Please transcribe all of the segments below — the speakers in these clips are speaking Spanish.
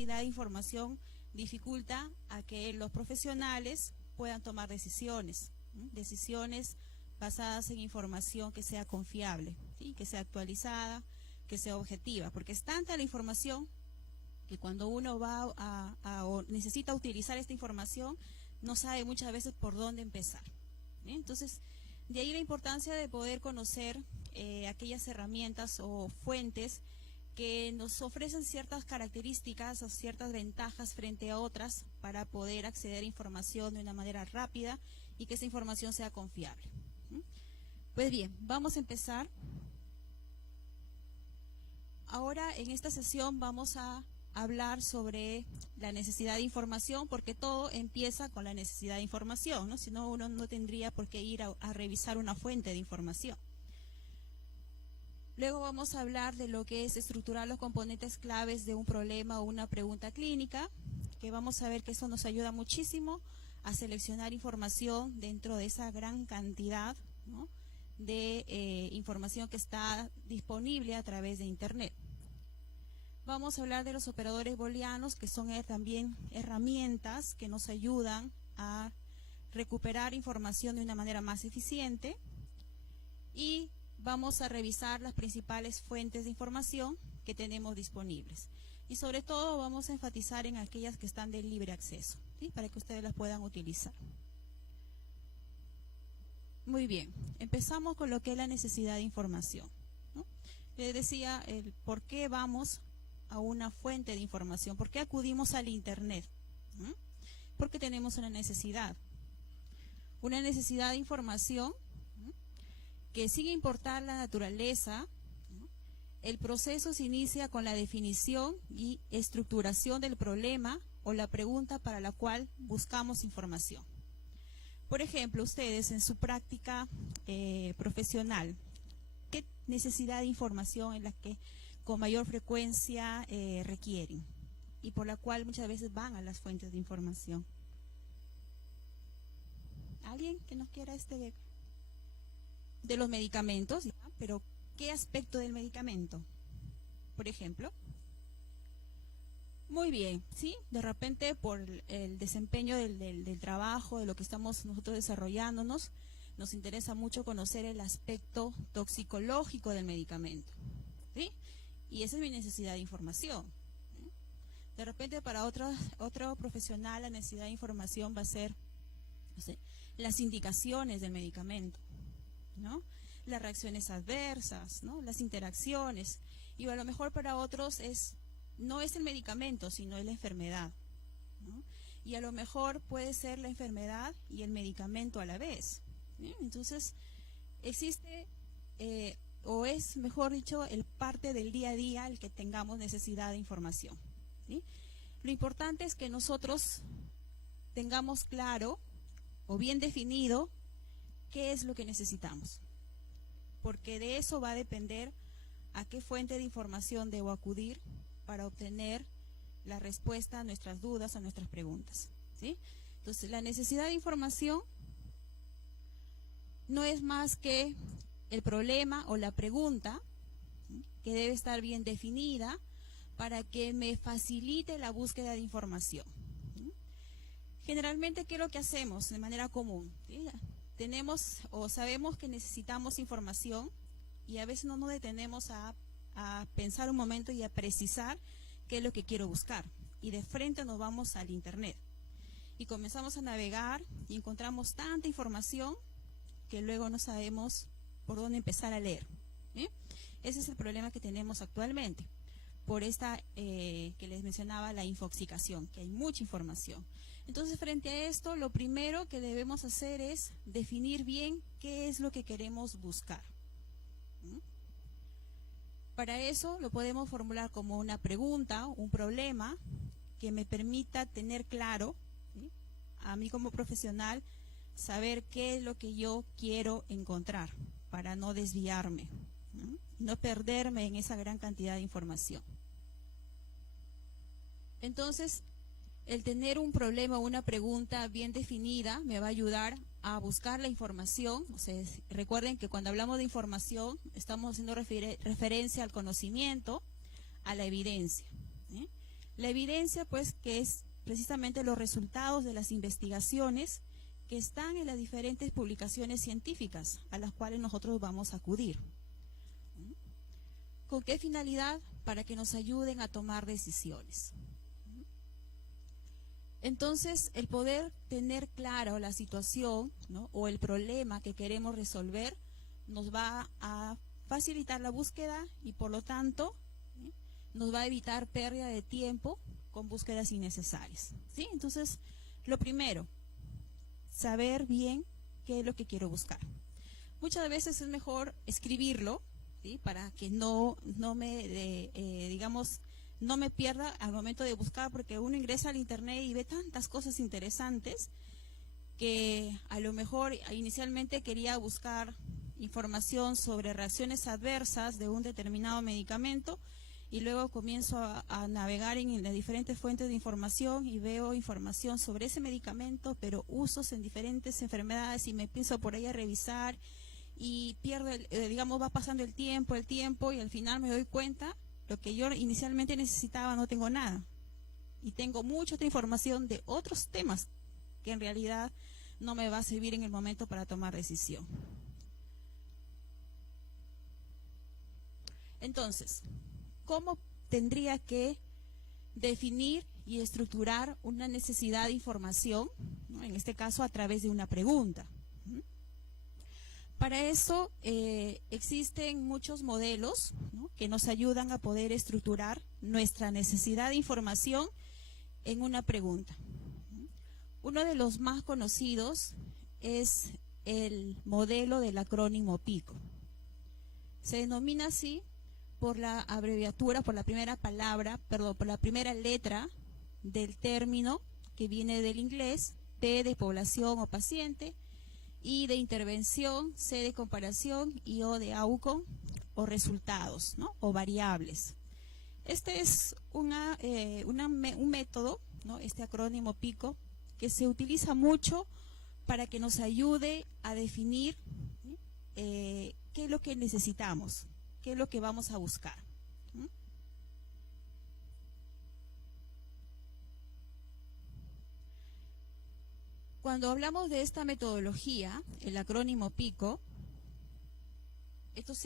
cantidad de información dificulta a que los profesionales puedan tomar decisiones, decisiones basadas en información que sea confiable, ¿sí? Que sea actualizada, que sea objetiva, porque es tanta la información que cuando uno va o necesita utilizar esta información, no sabe muchas veces por dónde empezar. Entonces, de ahí la importancia de poder conocer aquellas herramientas o fuentes que nos ofrecen ciertas características o ciertas ventajas frente a otras para poder acceder a información de una manera rápida y que esa información sea confiable. Pues bien, vamos a empezar. Ahora en esta sesión vamos a hablar sobre la necesidad de información, porque todo empieza con la necesidad de información, ¿no? Si no, uno no tendría por qué ir a revisar una fuente de información. Luego vamos a hablar de lo que es estructurar los componentes claves de un problema o una pregunta clínica, que vamos a ver que eso nos ayuda muchísimo a seleccionar información dentro de esa gran cantidad, ¿no?, de información que está disponible a través de Internet. Vamos a hablar de los operadores booleanos, que son también herramientas que nos ayudan a recuperar información de una manera más eficiente. Y vamos a revisar las principales fuentes de información que tenemos disponibles. Y sobre todo vamos a enfatizar en aquellas que están de libre acceso, ¿sí?, para que ustedes las puedan utilizar. Muy bien, empezamos con lo que es la necesidad de información, ¿no? Les decía el por qué vamos a una fuente de información, por qué acudimos al Internet. Porque tenemos una necesidad de información, que sin importar la naturaleza, el proceso se inicia con la definición y estructuración del problema o la pregunta para la cual buscamos información. Por ejemplo, ustedes en su práctica profesional, ¿qué necesidad de información es la que con mayor frecuencia requieren y por la cual muchas veces van a las fuentes de información? ¿Alguien que nos quiera de los medicamentos? ¿Ya? Pero ¿qué aspecto del medicamento? Por ejemplo. Muy bien, ¿sí? De repente por el desempeño del trabajo, de lo que estamos nosotros desarrollándonos, nos interesa mucho conocer el aspecto toxicológico del medicamento, ¿sí? Y esa es mi necesidad de información. De repente para otro profesional la necesidad de información va a ser, no sé, las indicaciones del medicamento, ¿no?, las reacciones adversas, ¿no?, las interacciones, y a lo mejor para otros no es el medicamento, sino es la enfermedad, ¿no? Y a lo mejor puede ser la enfermedad y el medicamento a la vez, ¿sí? Entonces, existe, o es, mejor dicho, el parte del día a día el que tengamos necesidad de información, ¿sí? Lo importante es que nosotros tengamos claro o bien definido qué es lo que necesitamos, porque de eso va a depender a qué fuente de información debo acudir para obtener la respuesta a nuestras dudas, a nuestras preguntas, ¿sí? Entonces, la necesidad de información no es más que el problema o la pregunta, ¿sí?, que debe estar bien definida para que me facilite la búsqueda de información, ¿sí? Generalmente, ¿qué es lo que hacemos de manera común? ¿Sí? Tenemos o sabemos que necesitamos información y a veces no nos detenemos a pensar un momento y a precisar qué es lo que quiero buscar. Y de frente nos vamos al Internet. Y comenzamos a navegar y encontramos tanta información que luego no sabemos por dónde empezar a leer, ¿sí? Ese es el problema que tenemos actualmente. Por esta que les mencionaba, la infoxicación, que hay mucha información. Entonces, frente a esto, lo primero que debemos hacer es definir bien qué es lo que queremos buscar. Para eso lo podemos formular como una pregunta, un problema que me permita tener claro, ¿sí?, a mí como profesional, saber qué es lo que yo quiero encontrar para no desviarme, no perderme en esa gran cantidad de información. Entonces, el tener un problema o una pregunta bien definida me va a ayudar a buscar la información. O sea, recuerden que cuando hablamos de información estamos haciendo referencia al conocimiento, a la evidencia, ¿sí? La evidencia, pues, que es precisamente los resultados de las investigaciones que están en las diferentes publicaciones científicas a las cuales nosotros vamos a acudir. ¿Con qué finalidad? Para que nos ayuden a tomar decisiones. Entonces, el poder tener claro la situación, ¿no?, o el problema que queremos resolver nos va a facilitar la búsqueda y, por lo tanto, nos va a evitar pérdida de tiempo con búsquedas innecesarias, ¿sí? Entonces, lo primero, saber bien qué es lo que quiero buscar. Muchas veces es mejor escribirlo, ¿sí?, para que no me pierda al momento de buscar, porque uno ingresa al internet y ve tantas cosas interesantes que a lo mejor inicialmente quería buscar información sobre reacciones adversas de un determinado medicamento y luego comienzo a navegar en las diferentes fuentes de información y veo información sobre ese medicamento, pero usos en diferentes enfermedades, y me empiezo por ahí a revisar y pierdo, va pasando el tiempo y al final me doy cuenta lo que yo inicialmente necesitaba no tengo nada. Y tengo mucha otra información de otros temas que en realidad no me va a servir en el momento para tomar decisión. Entonces, ¿cómo tendría que definir y estructurar una necesidad de información, ¿no?, en este caso a través de una pregunta? Para eso existen muchos modelos, ¿no?, que nos ayudan a poder estructurar nuestra necesidad de información en una pregunta. Uno de los más conocidos es el modelo del acrónimo PICO. Se denomina así por la abreviatura, por la primera letra del término que viene del inglés, P de población o paciente, I de intervención, C de comparación y O de outcome o resultados, ¿no?, o variables. Este es un método, ¿no?, este acrónimo PICO, que se utiliza mucho para que nos ayude a definir qué es lo que necesitamos, qué es lo que vamos a buscar. Cuando hablamos de esta metodología, el acrónimo PICO, estos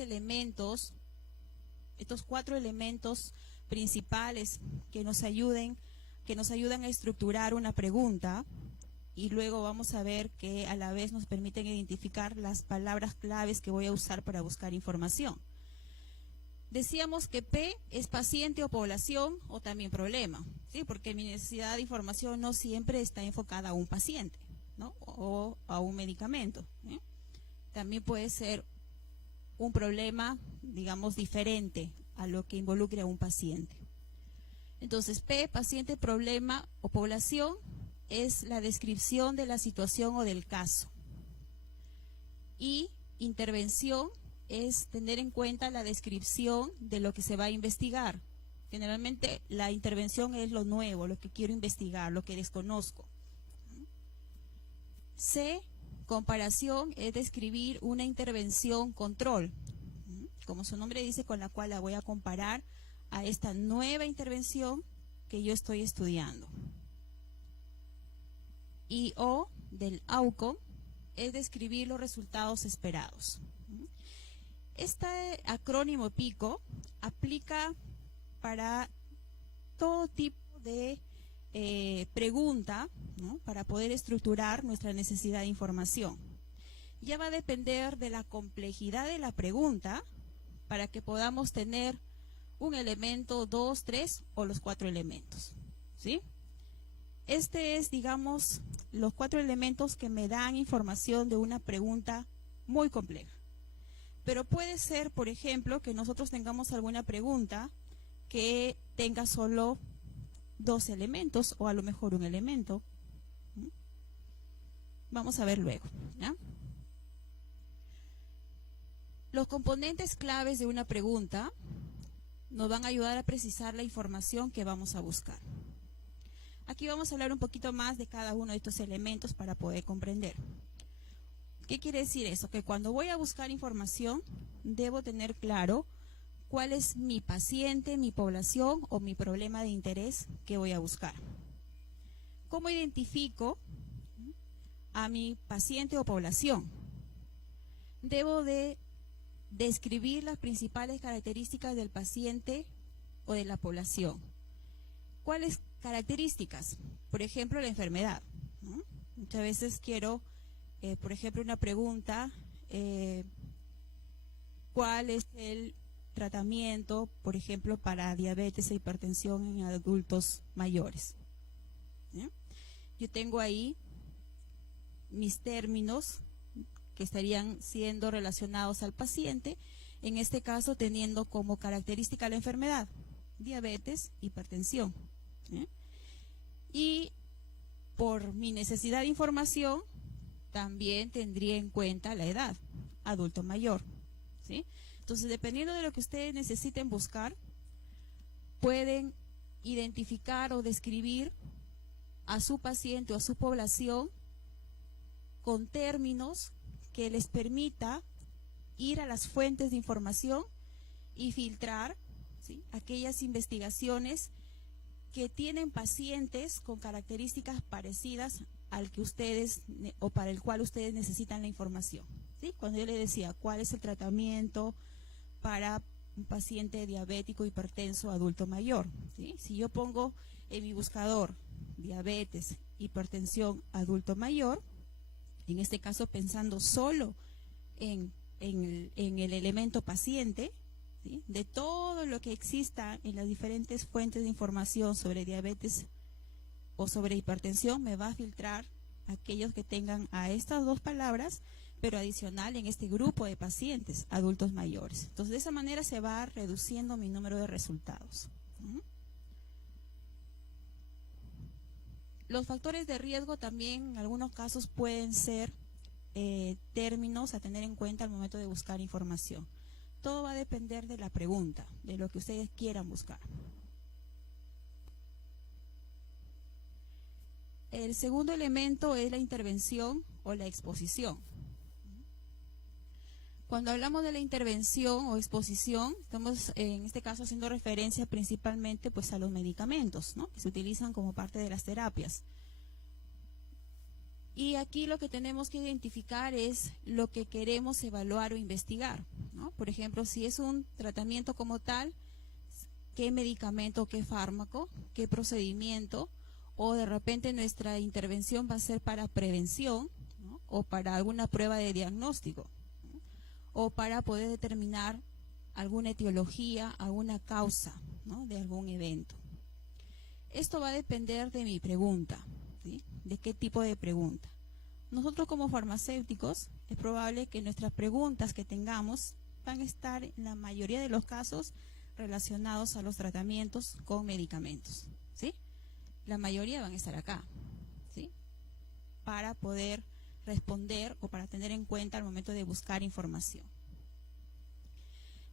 cuatro elementos principales que nos ayudan a estructurar una pregunta, y luego vamos a ver que a la vez nos permiten identificar las palabras claves que voy a usar para buscar información. Decíamos que P es paciente o población o también problema, ¿sí?, porque mi necesidad de información no siempre está enfocada a un paciente, ¿no?, o a un medicamento, ¿eh? También puede ser un problema, digamos, diferente a lo que involucre a un paciente. Entonces, P, paciente, problema o población, es la descripción de la situación o del caso. Y intervención es tener en cuenta la descripción de lo que se va a investigar. Generalmente la intervención es lo nuevo, lo que quiero investigar, lo que desconozco. C, comparación, es describir una intervención control, como su nombre dice, con la cual la voy a comparar a esta nueva intervención que yo estoy estudiando. Y O, del outcome, es describir los resultados esperados. Este acrónimo PICO aplica para todo tipo de pregunta, ¿no?, para poder estructurar nuestra necesidad de información. Ya va a depender de la complejidad de la pregunta para que podamos tener un elemento, 2, 3 o los 4 elementos, ¿sí? Este es, digamos, los 4 elementos que me dan información de una pregunta muy compleja. Pero puede ser, por ejemplo, que nosotros tengamos alguna pregunta que tenga solo 2 elementos o a lo mejor un elemento. Vamos a ver luego, ¿ya? Los componentes claves de una pregunta nos van a ayudar a precisar la información que vamos a buscar. Aquí vamos a hablar un poquito más de cada uno de estos elementos para poder comprender. ¿Qué quiere decir eso? Que cuando voy a buscar información, debo tener claro cuál es mi paciente, mi población o mi problema de interés que voy a buscar. ¿Cómo identifico a mi paciente o población? Debo de describir las principales características del paciente o de la población. ¿Cuáles características? Por ejemplo, la enfermedad, ¿no? Muchas veces quiero, por ejemplo, una pregunta, ¿cuál es el tratamiento, por ejemplo, para diabetes e hipertensión en adultos mayores? ¿Sí? Yo tengo ahí mis términos que estarían siendo relacionados al paciente, en este caso teniendo como característica la enfermedad, diabetes, hipertensión. ¿Sí? Y por mi necesidad de información, también tendría en cuenta la edad, adulto mayor. ¿Sí? Entonces, dependiendo de lo que ustedes necesiten buscar, pueden identificar o describir a su paciente o a su población con términos que les permita ir a las fuentes de información y filtrar, ¿sí?, aquellas investigaciones que tienen pacientes con características parecidas al que ustedes o para el cual ustedes necesitan la información. ¿Sí? Cuando yo les decía cuál es el tratamiento para un paciente diabético hipertenso adulto mayor, ¿sí? Si yo pongo en mi buscador diabetes, hipertensión adulto mayor, en este caso pensando solo en el elemento paciente, ¿sí?, de todo lo que exista en las diferentes fuentes de información sobre diabetes o sobre hipertensión, me va a filtrar aquellos que tengan a estas dos palabras, pero adicional en este grupo de pacientes adultos mayores. Entonces, de esa manera se va reduciendo mi número de resultados. Los factores de riesgo también en algunos casos pueden ser términos a tener en cuenta al momento de buscar información. Todo va a depender de la pregunta, de lo que ustedes quieran buscar. El segundo elemento es la intervención o la exposición. Cuando hablamos de la intervención o exposición, estamos en este caso haciendo referencia principalmente pues a los medicamentos, ¿no?, que se utilizan como parte de las terapias. Y aquí lo que tenemos que identificar es lo que queremos evaluar o investigar, ¿no? Por ejemplo, si es un tratamiento como tal, ¿qué medicamento, qué fármaco, qué procedimiento? O de repente nuestra intervención va a ser para prevención, ¿no?, o para alguna prueba de diagnóstico, ¿no?, o para poder determinar alguna etiología, alguna causa, ¿no?, de algún evento. Esto va a depender de mi pregunta, ¿sí?, de qué tipo de pregunta. Nosotros como farmacéuticos es probable que nuestras preguntas que tengamos van a estar en la mayoría de los casos relacionados a los tratamientos con medicamentos, ¿sí? La mayoría van a estar acá, ¿sí?, para poder responder o para tener en cuenta al momento de buscar información.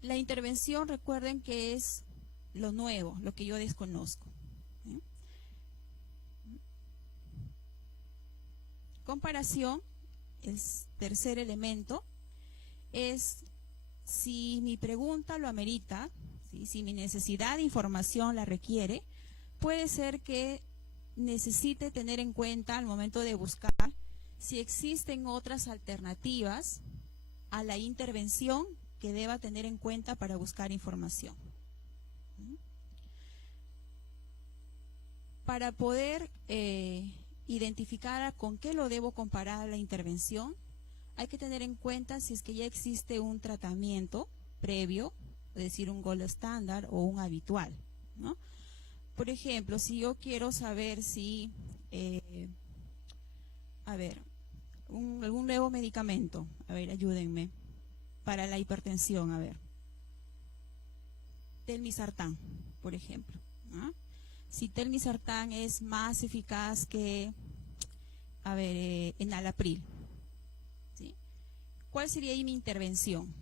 La intervención, recuerden que es lo nuevo, lo que yo desconozco. Comparación, el tercer elemento, es si mi pregunta lo amerita, ¿sí?, si mi necesidad de información la requiere, puede ser que necesite tener en cuenta al momento de buscar si existen otras alternativas a la intervención que deba tener en cuenta para buscar información. Para poder identificar con qué lo debo comparar la intervención, hay que tener en cuenta si es que ya existe un tratamiento previo, es decir, un gold estándar o un habitual, ¿no? Por ejemplo, si yo quiero saber si, algún nuevo medicamento, ayúdenme, para la hipertensión, telmisartán, por ejemplo, ¿no? Si telmisartán es más eficaz que, enalapril, ¿sí?, ¿cuál sería ahí mi intervención?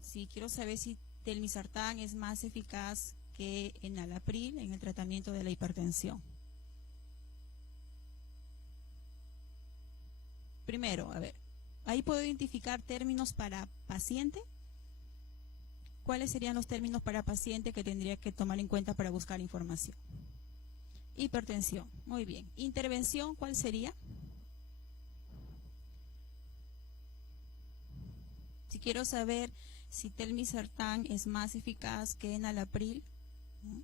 Si quiero saber si telmisartán es más eficaz que enalapril en el tratamiento de la hipertensión. Primero, Ahí puedo identificar términos para paciente. ¿Cuáles serían los términos para paciente que tendría que tomar en cuenta para buscar información? Hipertensión, muy bien. Intervención, ¿cuál sería? Si quiero saber si telmisartán es más eficaz que enalapril, ¿no?,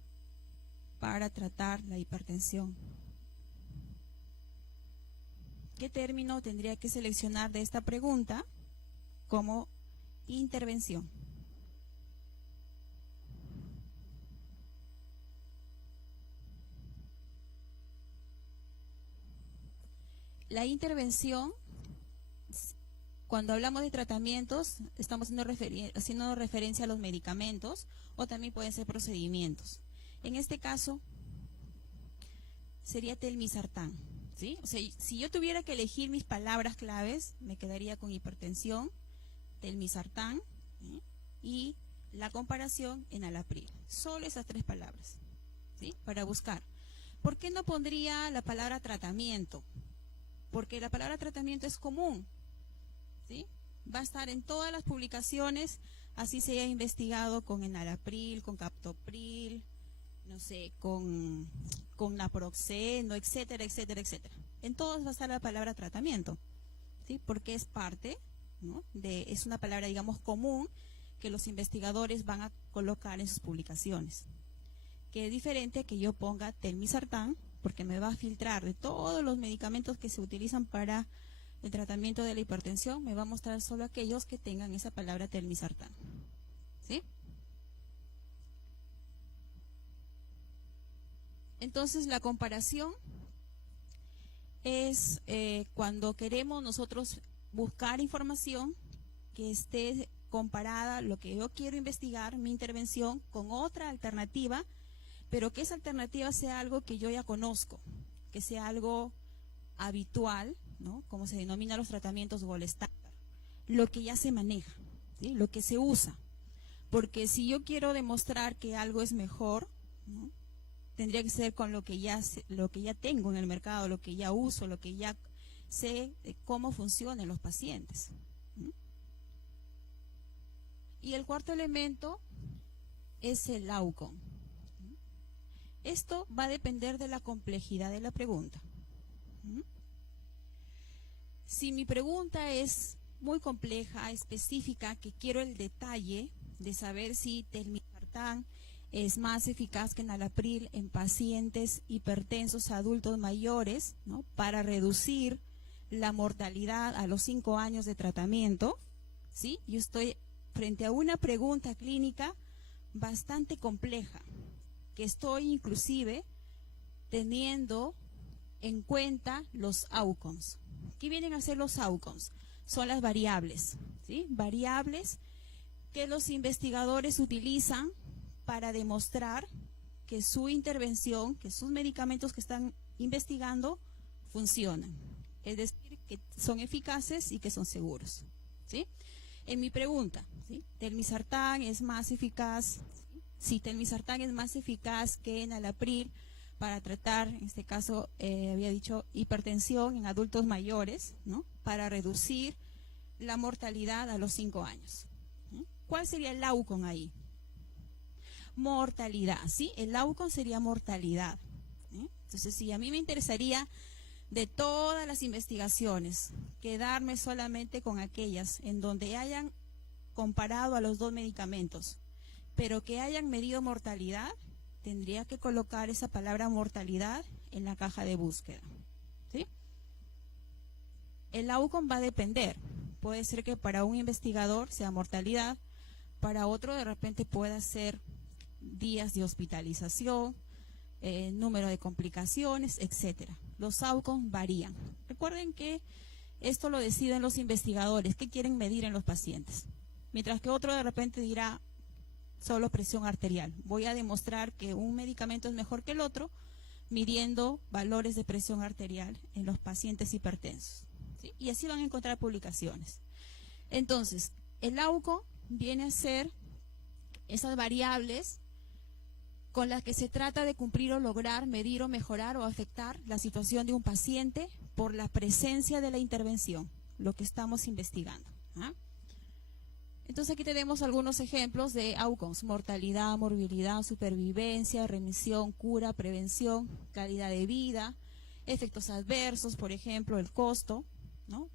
para tratar la hipertensión, ¿qué término tendría que seleccionar de esta pregunta como intervención? La intervención, cuando hablamos de tratamientos, estamos haciendo referencia a los medicamentos o también pueden ser procedimientos. En este caso, sería telmisartán, ¿sí? O sea, si yo tuviera que elegir mis palabras claves, me quedaría con hipertensión, telmisartán, ¿sí?, y la comparación enalapril. Solo esas 3 palabras, ¿sí?, para buscar. ¿Por qué no pondría la palabra tratamiento? Porque la palabra tratamiento es común, ¿sí? Va a estar en todas las publicaciones, así se haya investigado con enalapril, con captopril, no sé, con naproxeno, etcétera, etcétera, etcétera. En todas va a estar la palabra tratamiento, ¿sí? Porque es parte, ¿no?, es una palabra, digamos, común que los investigadores van a colocar en sus publicaciones. Que es diferente que yo ponga telmisartán, porque me va a filtrar de todos los medicamentos que se utilizan para el tratamiento de la hipertensión, me va a mostrar solo aquellos que tengan esa palabra telmisartán, ¿sí? Entonces, la comparación es cuando queremos nosotros buscar información que esté comparada, lo que yo quiero investigar, mi intervención, con otra alternativa, pero que esa alternativa sea algo que yo ya conozco, que sea algo habitual, ¿no?, como se denomina los tratamientos gold estándar, lo que ya se maneja, ¿sí?, lo que se usa. Porque si yo quiero demostrar que algo es mejor, ¿no?, tendría que ser con lo que ya tengo en el mercado, lo que ya uso, lo que ya sé cómo funcionan los pacientes. Y el cuarto elemento es el AUCON. Esto va a depender de la complejidad de la pregunta. Si mi pregunta es muy compleja, específica, que quiero el detalle de saber si telmisartán es más eficaz que enalapril en pacientes hipertensos adultos mayores, ¿no?, para reducir la mortalidad a los 5 años de tratamiento, ¿sí? Yo estoy frente a una pregunta clínica bastante compleja, que estoy inclusive teniendo en cuenta los outcomes. ¿Qué vienen a ser los outcomes? Son las variables, ¿sí? Variables que los investigadores utilizan para demostrar que su intervención, que sus medicamentos que están investigando funcionan. Es decir, que son eficaces y que son seguros, ¿sí? En mi pregunta, ¿sí?, telmisartán es más eficaz, ¿sí?, si telmisartán es más eficaz que enalapril para tratar, en este caso, había dicho hipertensión en adultos mayores, ¿no?, para reducir la mortalidad a los 5 años. ¿Cuál sería el AUCON ahí? Mortalidad, ¿sí? El AUCON sería mortalidad. Entonces, si a mí me interesaría de todas las investigaciones, quedarme solamente con aquellas en donde hayan comparado a los 2 medicamentos, pero que hayan medido mortalidad, tendría que colocar esa palabra mortalidad en la caja de búsqueda, ¿sí? El AUCON va a depender. Puede ser que para un investigador sea mortalidad, para otro de repente pueda ser días de hospitalización, número de complicaciones, etcétera. Los outcomes varían. Recuerden que esto lo deciden los investigadores, qué quieren medir en los pacientes. Mientras que otro de repente dirá solo presión arterial. Voy a demostrar que un medicamento es mejor que el otro, midiendo valores de presión arterial en los pacientes hipertensos, ¿sí? Y así van a encontrar publicaciones. Entonces, el AUCON viene a ser esas variables con las que se trata de cumplir o lograr, medir o mejorar o afectar la situación de un paciente por la presencia de la intervención. lo que estamos investigando. ¿Ah? Entonces aquí tenemos algunos ejemplos de outcomes: mortalidad, morbilidad, supervivencia, remisión, cura, prevención, calidad de vida, efectos adversos, por ejemplo, el costo, ¿no?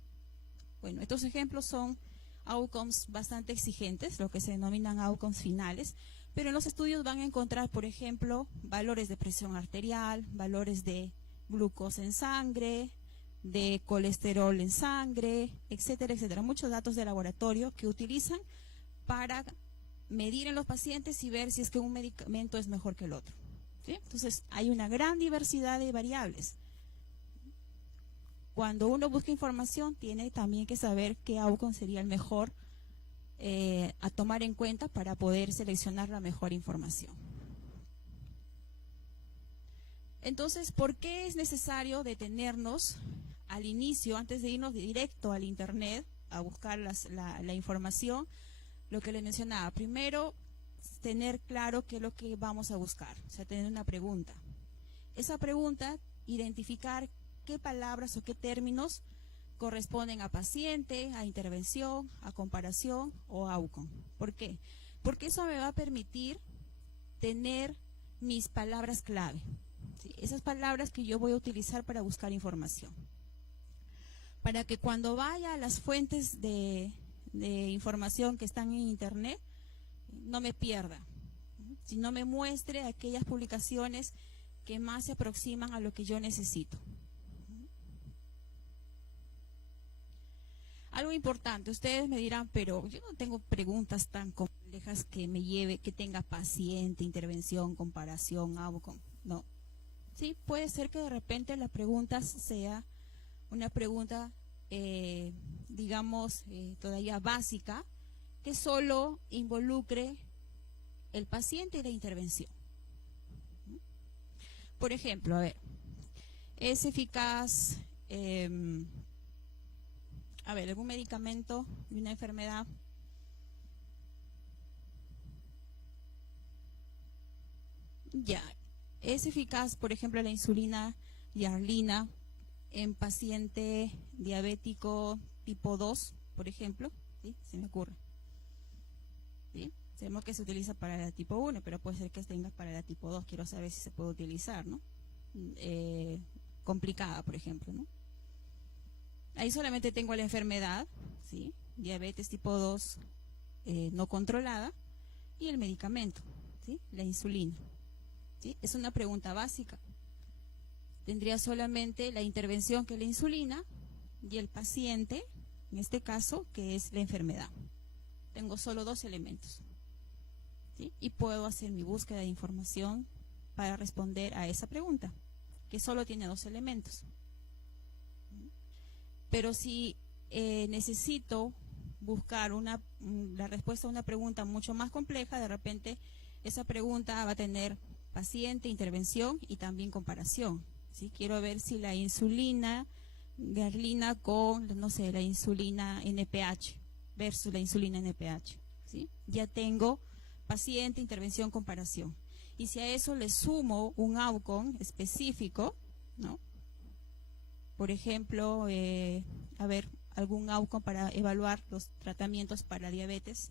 Bueno, estos ejemplos son outcomes bastante exigentes, lo que se denominan outcomes finales, pero en los estudios van a encontrar, por ejemplo, valores de presión arterial, valores de glucosa en sangre, de colesterol en sangre, etcétera, etcétera. Muchos datos de laboratorio que utilizan para medir en los pacientes y ver si es que un medicamento es mejor que el otro. ¿Sí? Entonces, hay una gran diversidad de variables. Cuando uno busca información, tiene también que saber qué outcome sería el mejor a tomar en cuenta para poder seleccionar la mejor información. Entonces, ¿por qué es necesario detenernos al inicio, antes de irnos directo al internet a buscar la información? Lo que les mencionaba, primero, tener claro qué es lo que vamos a buscar, o sea, tener una pregunta. Esa pregunta, identificar qué palabras o qué términos corresponden a paciente, a intervención, a comparación o a outcome. ¿Por qué? Porque eso me va a permitir tener mis palabras clave, ¿sí? Esas palabras que yo voy a utilizar para buscar información. Para que cuando vaya a las fuentes de información que están en internet, no me pierda, sino me muestre aquellas publicaciones que más se aproximan a lo que yo necesito. Algo importante, ustedes me dirán, pero yo no tengo preguntas tan complejas que me lleve, que tenga paciente, intervención, comparación, outcome. No. Sí, puede ser que de repente la pregunta sea una pregunta, digamos, todavía básica, que solo involucre el paciente y la intervención. Por ejemplo, a ver, ¿es eficaz algún medicamento de una enfermedad? Ya, ¿es eficaz, por ejemplo, la insulina hialina en paciente diabético tipo 2, por ejemplo? ¿Sí? Se me ocurre. ¿Sí? Sabemos que se utiliza para la tipo 1, pero puede ser que tenga para la tipo 2. Quiero saber si se puede utilizar, ¿no? Complicada, por ejemplo, ¿no? Ahí solamente tengo la enfermedad, ¿sí? Diabetes tipo 2 no controlada, y el medicamento, ¿sí? La insulina, ¿sí? Es una pregunta básica. Tendría solamente la intervención, que es la insulina, y el paciente, en este caso, que es la enfermedad. Tengo solo dos elementos, ¿sí? Y puedo hacer mi búsqueda de información para responder a esa pregunta, que solo tiene dos elementos. Pero si necesito buscar la respuesta a una pregunta mucho más compleja, de repente esa pregunta va a tener paciente, intervención y también comparación, ¿sí? Quiero ver si la insulina hialina con, no sé, la insulina NPH versus la insulina NPH, ¿sí? Ya tengo paciente, intervención, comparación. Y si a eso le sumo un outcome específico, ¿no? Por ejemplo, algún outcome para evaluar los tratamientos para diabetes,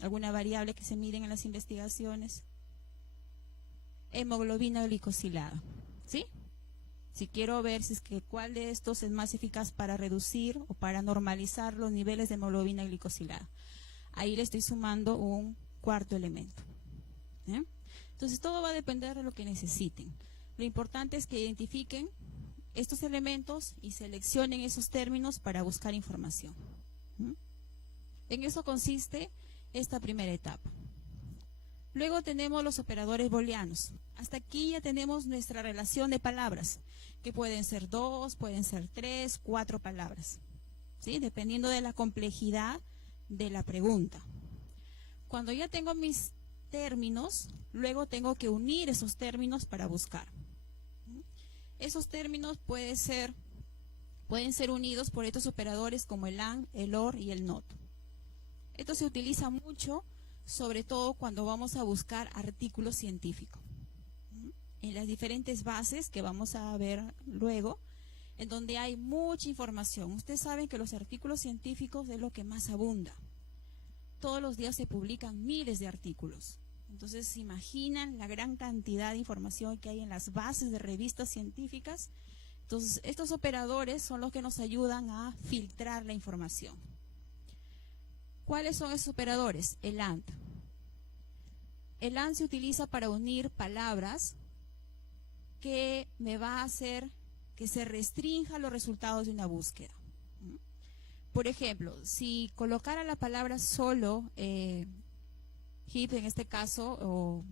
alguna variable que se miden en las investigaciones, hemoglobina glicosilada, ¿sí? Si quiero ver si es que cuál de estos es más eficaz para reducir o para normalizar los niveles de hemoglobina glicosilada, ahí le estoy sumando un cuarto elemento, ¿eh? Entonces todo va a depender de lo que necesiten. Lo importante es que identifiquen estos elementos y seleccionen esos términos para buscar información. En eso consiste esta primera etapa. Luego tenemos los operadores booleanos. Hasta aquí ya tenemos nuestra relación de palabras, que pueden ser 2, pueden ser 3, 4 palabras, ¿sí? Dependiendo de la complejidad de la pregunta. Cuando ya tengo mis términos, luego tengo que unir esos términos para buscar. Esos términos pueden ser unidos por estos operadores como el AND, el OR y el NOT. Esto se utiliza mucho, sobre todo cuando vamos a buscar artículos científicos. En las diferentes bases que vamos a ver luego, en donde hay mucha información. Ustedes saben que los artículos científicos es lo que más abunda. Todos los días se publican miles de artículos. Entonces, ¿se imaginan la gran cantidad de información que hay en las bases de revistas científicas? Entonces, estos operadores son los que nos ayudan a filtrar la información. ¿Cuáles son esos operadores? El AND. El AND se utiliza para unir palabras que me va a hacer que se restrinja los resultados de una búsqueda. Por ejemplo, si colocara la palabra solo, hip en este caso,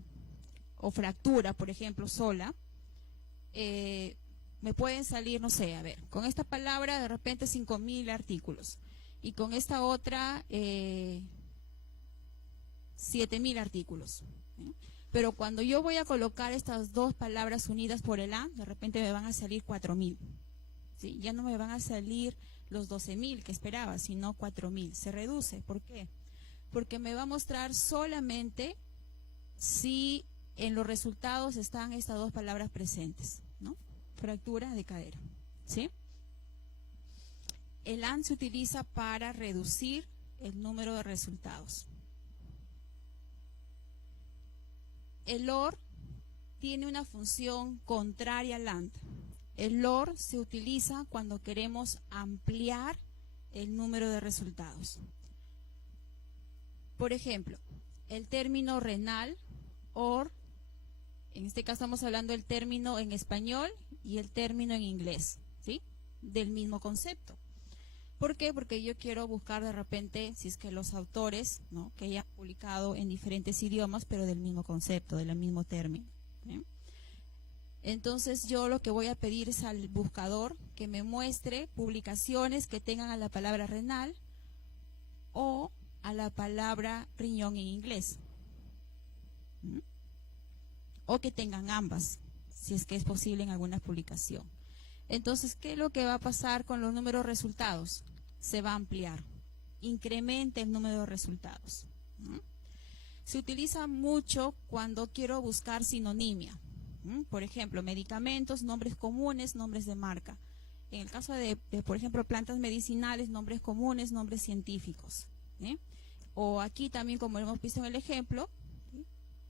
o fractura, por ejemplo, sola, me pueden salir, no sé, a ver, con esta palabra de repente 5.000 artículos y con esta otra 7.000 artículos. Pero cuando yo voy a colocar estas dos palabras unidas por el AND, de repente me van a salir 4.000. ¿Sí? Ya no me van a salir los 12.000 que esperaba, sino 4.000. Se reduce. ¿Por qué? Porque me va a mostrar solamente si en los resultados están estas dos palabras presentes, ¿no? Fractura de cadera. ¿Sí? El AND se utiliza para reducir el número de resultados. El OR tiene una función contraria al AND. El OR se utiliza cuando queremos ampliar el número de resultados. Por ejemplo, el término renal, OR, en este caso estamos hablando del término en español y el término en inglés, ¿sí? Del mismo concepto. ¿Por qué? Porque yo quiero buscar de repente, si es que los autores, ¿no?, que hayan publicado en diferentes idiomas, pero del mismo concepto, del mismo término. ¿Bien? Entonces yo lo que voy a pedir es al buscador que me muestre publicaciones que tengan a la palabra renal o a la palabra riñón en inglés. O que tengan ambas, si es que es posible en alguna publicación. Entonces, ¿qué es lo que va a pasar con los números de resultados? Se va a ampliar, incrementa el número de resultados. Se utiliza mucho cuando quiero buscar sinonimia. Por ejemplo, medicamentos, nombres comunes, nombres de marca. En el caso de por ejemplo, plantas medicinales, nombres comunes, nombres científicos. O aquí también, como hemos visto en el ejemplo,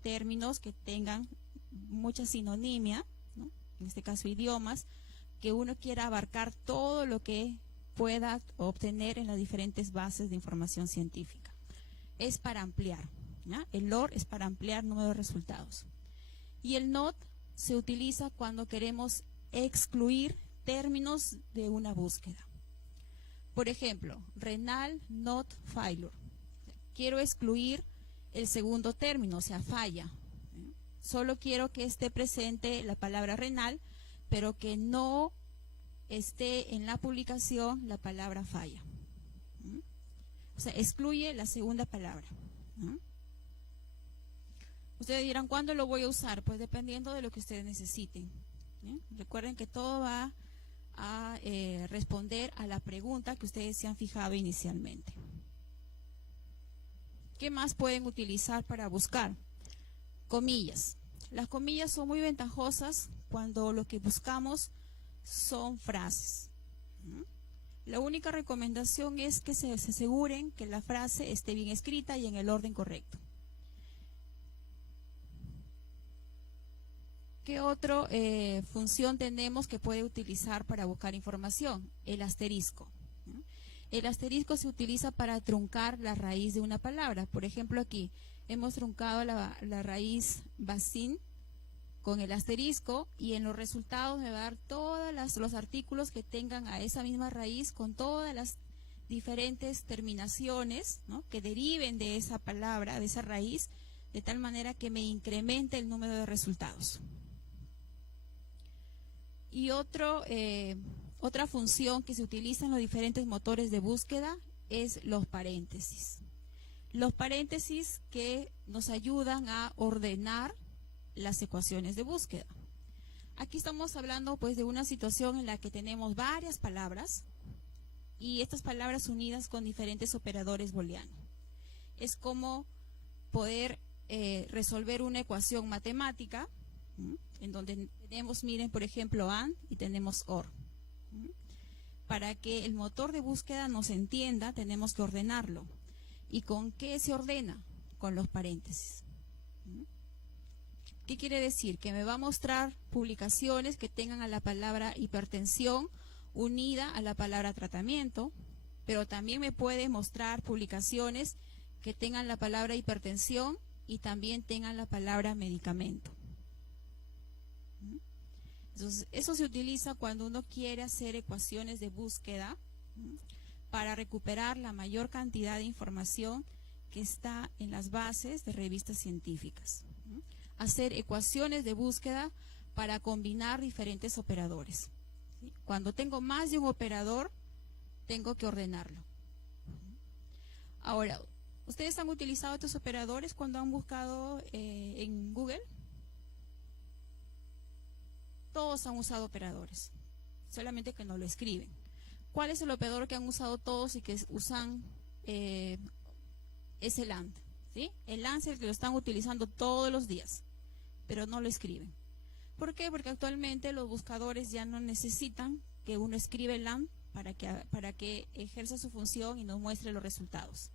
términos que tengan mucha sinonimia, ¿no? En este caso idiomas, que uno quiera abarcar todo lo que pueda obtener en las diferentes bases de información científica. Es para ampliar, ¿ya? El OR es para ampliar número de resultados. Y el NOT se utiliza cuando queremos excluir términos de una búsqueda. Por ejemplo, renal not failure. Quiero excluir el segundo término, o sea, falla. Solo quiero que esté presente la palabra renal, pero que no esté en la publicación la palabra falla. O sea, excluye la segunda palabra. Ustedes dirán, ¿cuándo lo voy a usar? Pues dependiendo de lo que ustedes necesiten. Recuerden que todo va a responder a la pregunta que ustedes se han fijado inicialmente. ¿Qué más pueden utilizar para buscar? Comillas. Las comillas son muy ventajosas cuando lo que buscamos son frases. La única recomendación es que se aseguren que la frase esté bien escrita y en el orden correcto. ¿Qué otra función tenemos que puede utilizar para buscar información? El asterisco. El asterisco se utiliza para truncar la raíz de una palabra. Por ejemplo, aquí hemos truncado la raíz vaccine con el asterisco y en los resultados me va a dar todos los artículos que tengan a esa misma raíz con todas las diferentes terminaciones, ¿no?, que deriven de esa palabra, de esa raíz, de tal manera que me incremente el número de resultados. Y otra función que se utiliza en los diferentes motores de búsqueda es los paréntesis. Los paréntesis que nos ayudan a ordenar las ecuaciones de búsqueda. Aquí estamos hablando pues de una situación en la que tenemos varias palabras y estas palabras unidas con diferentes operadores booleanos. Es como poder resolver una ecuación matemática, en donde tenemos, miren, por ejemplo, AND y tenemos OR. ¿Mm? Para que el motor de búsqueda nos entienda, tenemos que ordenarlo. ¿Y con qué se ordena? Con los paréntesis. ¿Mm? ¿Qué quiere decir? Que me va a mostrar publicaciones que tengan a la palabra hipertensión unida a la palabra tratamiento, pero también me puede mostrar publicaciones que tengan la palabra hipertensión y también tengan la palabra medicamento. ¿Mm? Entonces, eso se utiliza cuando uno quiere hacer ecuaciones de búsqueda, ¿mm?, para recuperar la mayor cantidad de información que está en las bases de revistas científicas. ¿Mm? Hacer ecuaciones de búsqueda para combinar diferentes operadores. ¿Sí? Cuando tengo más de un operador, tengo que ordenarlo. Ahora, ¿ustedes han utilizado estos operadores cuando han buscado en Google? Todos han usado operadores, solamente que no lo escriben. ¿Cuál es el operador que han usado todos y que usan? Es el AND. ¿Sí? El AND es el que lo están utilizando todos los días, pero no lo escriben. ¿Por qué? Porque actualmente los buscadores ya no necesitan que uno escriba el AND para que ejerza su función y nos muestre los resultados.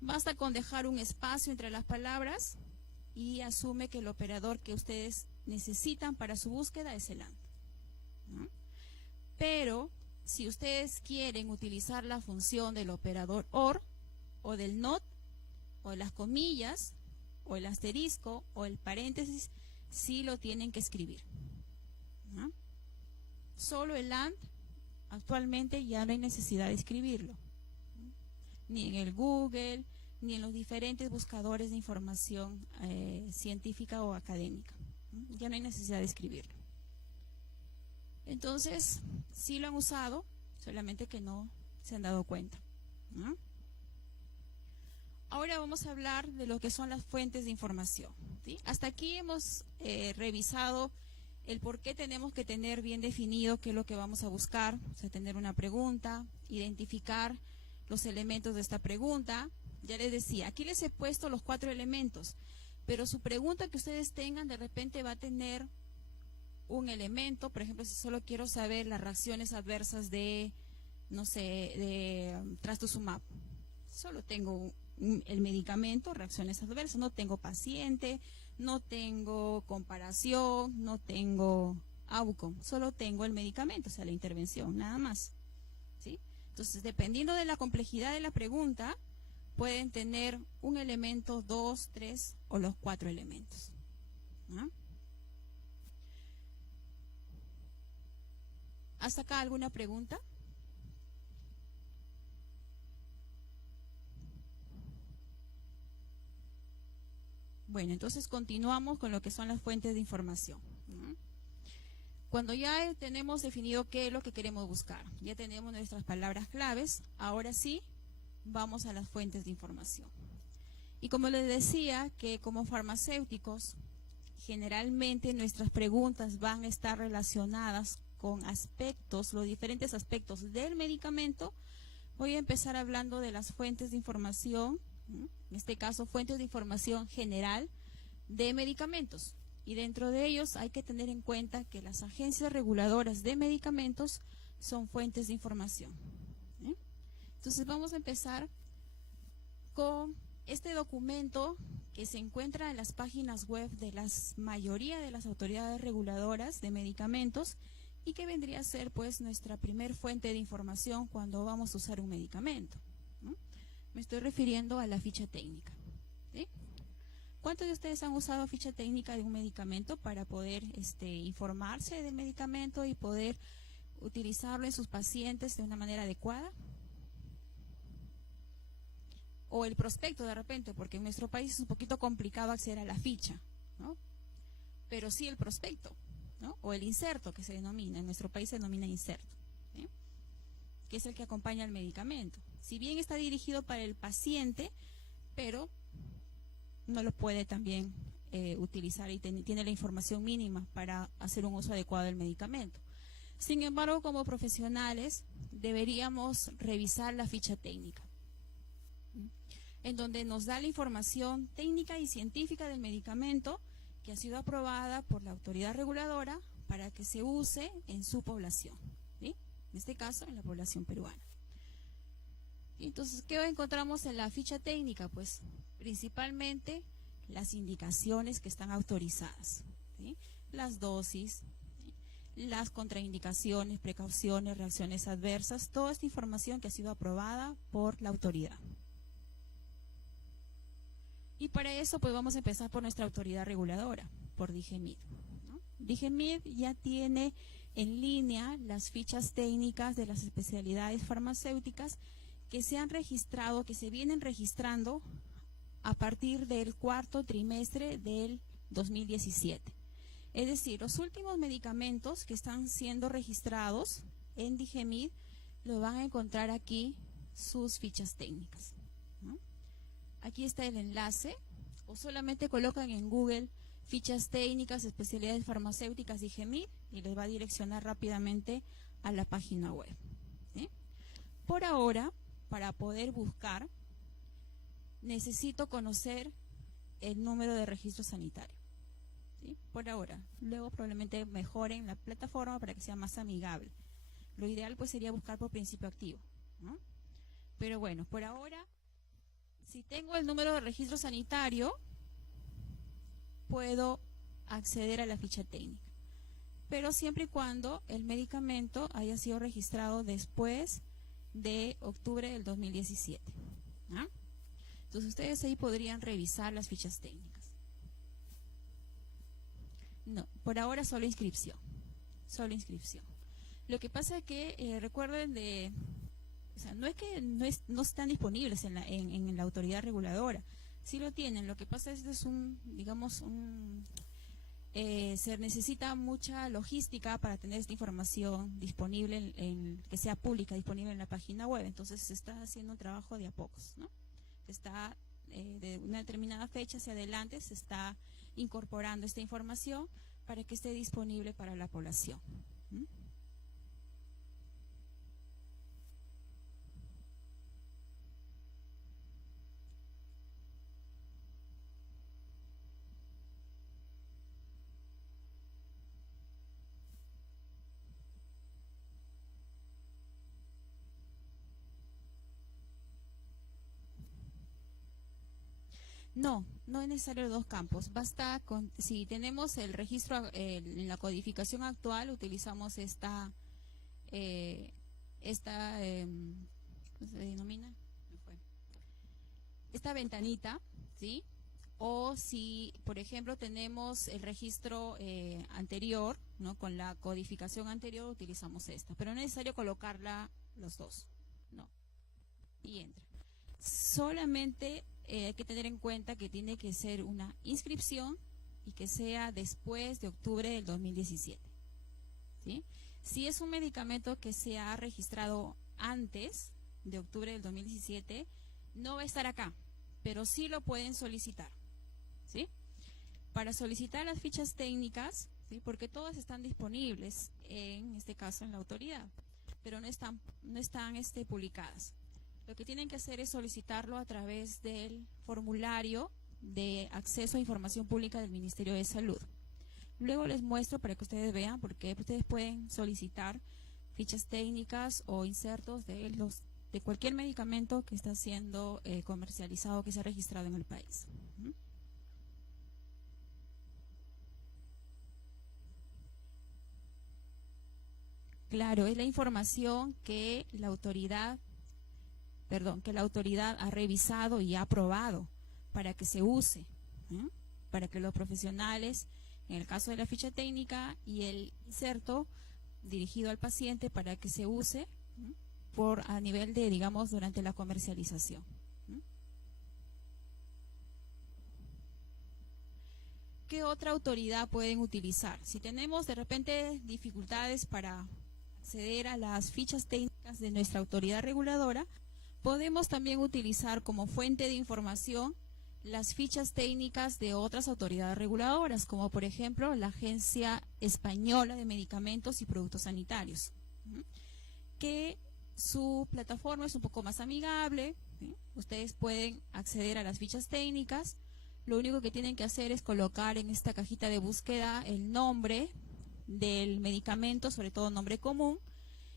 Basta con dejar un espacio entre las palabras y asume que el operador que ustedes necesitan para su búsqueda es el AND, ¿no? Pero si ustedes quieren utilizar la función del operador OR o del NOT o las comillas o el asterisco o el paréntesis, sí lo tienen que escribir, ¿no? Solo el AND actualmente ya no hay necesidad de escribirlo, ¿no?, ni en el Google ni en los diferentes buscadores de información científica o académica, ¿no? Ya no hay necesidad de escribirlo. Entonces, sí lo han usado, solamente que no se han dado cuenta, ¿no? Ahora vamos a hablar de lo que son las fuentes de información, ¿sí? Hasta aquí hemos revisado el por qué tenemos que tener bien definido qué es lo que vamos a buscar, o sea, tener una pregunta, identificar los elementos de esta pregunta. Ya les decía, aquí les he puesto los 4 elementos, pero su pregunta que ustedes tengan de repente va a tener un elemento. Por ejemplo, si solo quiero saber las reacciones adversas de, no sé, de trastuzumab, solo tengo el medicamento, reacciones adversas, no tengo paciente, no tengo comparación, no tengo outcome, solo tengo el medicamento, o sea, la intervención, nada más, ¿sí? Entonces, dependiendo de la complejidad de la pregunta, pueden tener un elemento, 2, 3 o los 4 elementos, ¿no? ¿Hasta acá alguna pregunta? Bueno, entonces continuamos con lo que son las fuentes de información, ¿no? Cuando ya tenemos definido qué es lo que queremos buscar, ya tenemos nuestras palabras claves, ahora sí vamos a las fuentes de información. Y como les decía, que como farmacéuticos, generalmente nuestras preguntas van a estar relacionadas con aspectos, los diferentes aspectos del medicamento. Voy a empezar hablando de las fuentes de información, ¿no? En este caso, fuentes de información general de medicamentos. Y dentro de ellos hay que tener en cuenta que las agencias reguladoras de medicamentos son fuentes de información, ¿eh? Entonces vamos a empezar con este documento que se encuentra en las páginas web de la mayoría de las autoridades reguladoras de medicamentos y que vendría a ser pues nuestra primer fuente de información cuando vamos a usar un medicamento, ¿no? Me estoy refiriendo a la ficha técnica, ¿sí? ¿Cuántos de ustedes han usado ficha técnica de un medicamento para poder informarse del medicamento y poder utilizarlo en sus pacientes de una manera adecuada? O el prospecto de repente, porque en nuestro país es un poquito complicado acceder a la ficha, ¿no? Pero sí el prospecto, ¿no? O el inserto, que se denomina, en nuestro país se denomina inserto, ¿sí?, que es el que acompaña al medicamento. Si bien está dirigido para el paciente, pero no lo puede también utilizar y tiene la información mínima para hacer un uso adecuado del medicamento. Sin embargo, como profesionales, deberíamos revisar la ficha técnica, en donde nos da la información técnica y científica del medicamento que ha sido aprobada por la autoridad reguladora para que se use en su población, ¿sí? en este caso en la población peruana. Entonces, ¿qué encontramos en la ficha técnica? Pues principalmente las indicaciones que están autorizadas, ¿sí? Las dosis, ¿sí? Las contraindicaciones, precauciones, reacciones adversas, toda esta información que ha sido aprobada por la autoridad. Y para eso pues vamos a empezar por nuestra autoridad reguladora, por DIGEMID, ¿no? DIGEMID ya tiene en línea las fichas técnicas de las especialidades farmacéuticas que se han registrado, que se vienen registrando a partir del cuarto trimestre del 2017. Es decir, los últimos medicamentos que están siendo registrados en DIGEMID lo van a encontrar aquí sus fichas técnicas, ¿no? Aquí está el enlace, o solamente colocan en Google fichas técnicas, especialidades farmacéuticas DIGEMID y les va a direccionar rápidamente a la página web, ¿sí? Por ahora, para poder buscar, necesito conocer el número de registro sanitario, ¿sí? Por ahora. Luego probablemente mejoren la plataforma para que sea más amigable. Lo ideal pues sería buscar por principio activo, ¿no? Pero bueno, por ahora, si tengo el número de registro sanitario, puedo acceder a la ficha técnica. Pero siempre y cuando el medicamento haya sido registrado después de octubre del 2017, ¿no? Entonces ustedes ahí podrían revisar las fichas técnicas. No, por ahora solo inscripción. Solo inscripción. Lo que pasa es que recuerden o sea, no es que no están disponibles en la autoridad reguladora. Sí lo tienen. Lo que pasa es que es se necesita mucha logística para tener esta información disponible, que sea pública, disponible en la página web. Entonces se está haciendo un trabajo de a pocos, ¿no? Se está, de una determinada fecha hacia adelante, se está incorporando esta información para que esté disponible para la población. ¿Mm? No, no es necesario los dos campos. Basta con, si tenemos el registro en la codificación actual, utilizamos esta, ¿cómo se denomina? Me fue. Esta ventanita, ¿sí? O si, por ejemplo, tenemos el registro anterior, ¿no? Con la codificación anterior, utilizamos esta. Pero no es necesario colocarla los dos, no. Y entra. Solamente hay que tener en cuenta que tiene que ser una inscripción y que sea después de octubre del 2017, ¿sí? Si es un medicamento que se ha registrado antes de octubre del 2017, no va a estar acá, pero sí lo pueden solicitar, ¿sí? Para solicitar las fichas técnicas, ¿sí? Porque todas están disponibles, en este caso en la autoridad, pero no están publicadas. Lo que tienen que hacer es solicitarlo a través del formulario de acceso a información pública del Ministerio de Salud. Luego les muestro para que ustedes vean, porque ustedes pueden solicitar fichas técnicas o insertos de cualquier medicamento que está siendo comercializado, que se ha registrado en el país. Claro, es la información que la autoridad ha revisado y ha aprobado para que se use, ¿eh? Para que los profesionales, en el caso de la ficha técnica y el inserto dirigido al paciente, para que se use, ¿eh? A nivel de, digamos, durante la comercialización. ¿Eh? ¿Qué otra autoridad pueden utilizar? Si tenemos de repente dificultades para acceder a las fichas técnicas de nuestra autoridad reguladora, podemos también utilizar como fuente de información las fichas técnicas de otras autoridades reguladoras, como por ejemplo la Agencia Española de Medicamentos y Productos Sanitarios, que su plataforma es un poco más amigable, ¿sí? Ustedes pueden acceder a las fichas técnicas. Lo único que tienen que hacer es colocar en esta cajita de búsqueda el nombre del medicamento, sobre todo nombre común,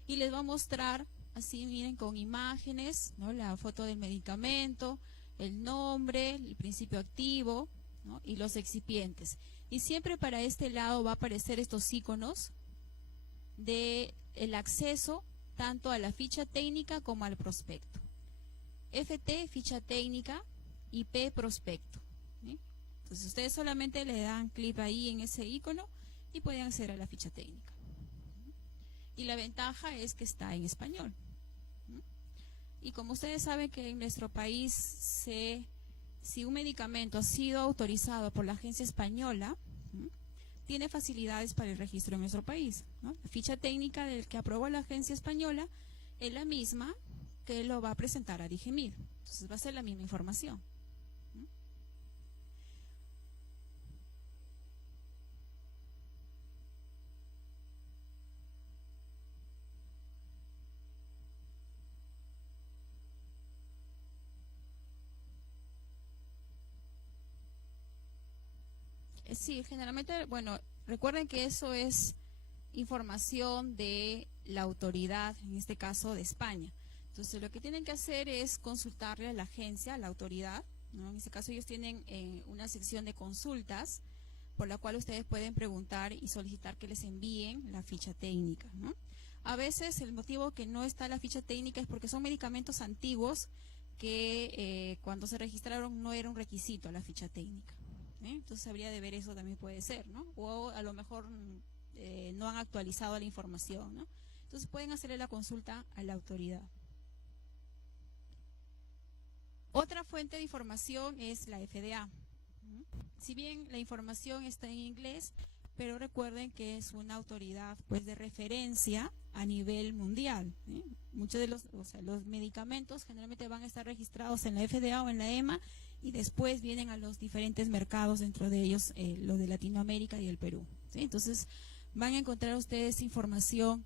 y les va a mostrar, así miren, con imágenes, ¿no? La foto del medicamento, el nombre, el principio activo, ¿no? Y los excipientes. Y siempre para este lado va a aparecer estos iconos de el acceso tanto a la ficha técnica como al prospecto. FT, ficha técnica, y P, prospecto, ¿sí? Entonces ustedes solamente le dan clic ahí en ese icono y pueden acceder a la ficha técnica. Y la ventaja es que está en español. Y como ustedes saben que en nuestro país, si un medicamento ha sido autorizado por la agencia española, tiene facilidades para el registro en nuestro país, ¿no? La ficha técnica del que aprobó la agencia española es la misma que lo va a presentar a DIGEMIR. Entonces va a ser la misma información. Sí, generalmente, bueno, recuerden que eso es información de la autoridad, en este caso de España. Entonces lo que tienen que hacer es consultarle a la agencia, a la autoridad, ¿no? En este caso ellos tienen una sección de consultas por la cual ustedes pueden preguntar y solicitar que les envíen la ficha técnica, ¿no? A veces el motivo que no está la ficha técnica es porque son medicamentos antiguos que cuando se registraron no era un requisito la ficha técnica. Entonces habría de ver eso, también puede ser, ¿no? O a lo mejor no han actualizado la información, ¿no? Entonces pueden hacerle la consulta a la autoridad. Otra fuente de información es la FDA. Si bien la información está en inglés, pero recuerden que es una autoridad pues de referencia a nivel mundial. Muchos de los medicamentos generalmente van a estar registrados en la FDA o en la EMA y después vienen a los diferentes mercados, dentro de ellos los de Latinoamérica y el Perú, ¿sí? Entonces van a encontrar ustedes información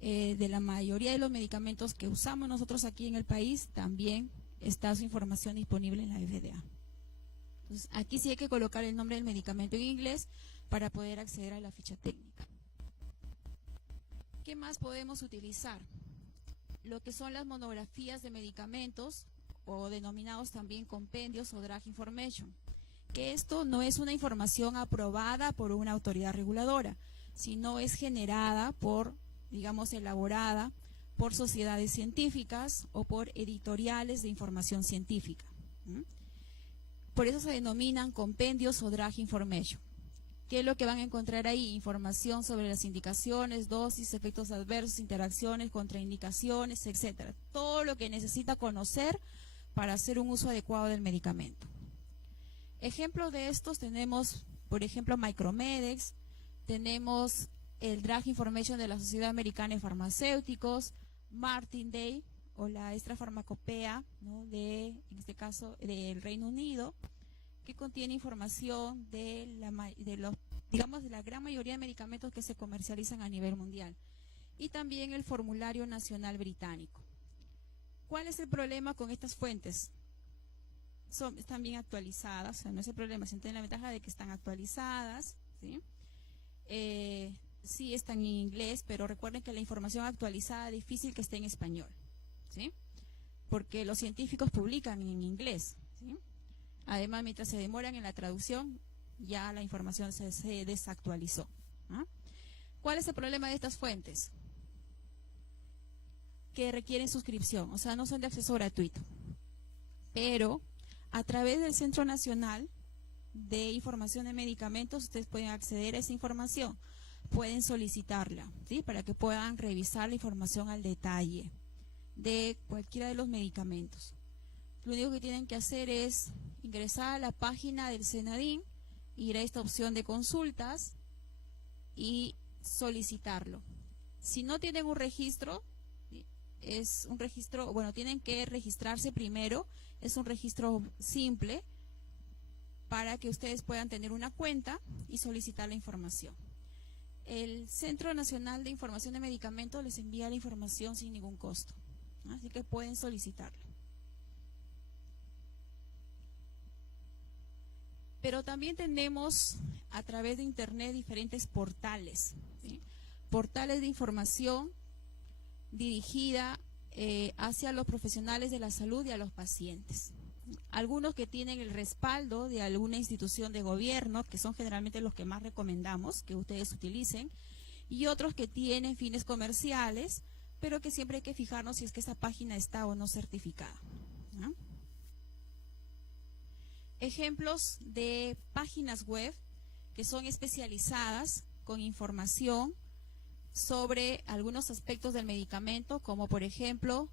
de la mayoría de los medicamentos que usamos nosotros aquí en el país. También está su información disponible en la FDA. Entonces aquí sí hay que colocar el nombre del medicamento en inglés para poder acceder a la ficha técnica. ¿Qué más podemos utilizar? Lo que son las monografías de medicamentos, o denominados también compendios o drug information, que esto no es una información aprobada por una autoridad reguladora, sino es generada por, digamos, elaborada por sociedades científicas o por editoriales de información científica. Por eso se denominan compendios o drug information. ¿Qué es lo que van a encontrar ahí? Información sobre las indicaciones, dosis, efectos adversos, interacciones, contraindicaciones, etcétera. Todo lo que necesita conocer para hacer un uso adecuado del medicamento. Ejemplos de estos tenemos, por ejemplo, Micromedex, tenemos el Drug Information de la Sociedad Americana de Farmacéuticos, Martindale, o la extrafarmacopea, ¿no? En este caso del Reino Unido, que contiene información de la gran mayoría de medicamentos que se comercializan a nivel mundial. Y también el Formulario Nacional Británico. ¿Cuál es el problema con estas fuentes? Están bien actualizadas, o sea, no es el problema, se tiene la ventaja de que están actualizadas, ¿sí? Sí están en inglés, pero recuerden que la información actualizada es difícil que esté en español, ¿sí? Porque los científicos publican en inglés, ¿sí? Además, mientras se demoran en la traducción, ya la información se desactualizó, ¿no? ¿Cuál es el problema de estas fuentes? Que requieren suscripción, o sea, no son de acceso gratuito. Pero a través del Centro Nacional de Información de Medicamentos, ustedes pueden acceder a esa información, pueden solicitarla, ¿sí? Para que puedan revisar la información al detalle de cualquiera de los medicamentos. Lo único que tienen que hacer es ingresar a la página del CENADIN, ir a esta opción de consultas y solicitarlo. Si no tienen un registro, es un registro, bueno, tienen que registrarse primero, es un registro simple para que ustedes puedan tener una cuenta y solicitar la información. El Centro Nacional de Información de Medicamentos les envía la información sin ningún costo, ¿no? Así que pueden solicitarlo. Pero también tenemos a través de internet diferentes portales, ¿sí? Portales de información dirigida hacia los profesionales de la salud y a los pacientes. Algunos que tienen el respaldo de alguna institución de gobierno, que son generalmente los que más recomendamos que ustedes utilicen, y otros que tienen fines comerciales, pero que siempre hay que fijarnos si es que esa página está o no certificada, ¿no? Ejemplos de páginas web que son especializadas con información sobre algunos aspectos del medicamento, como por ejemplo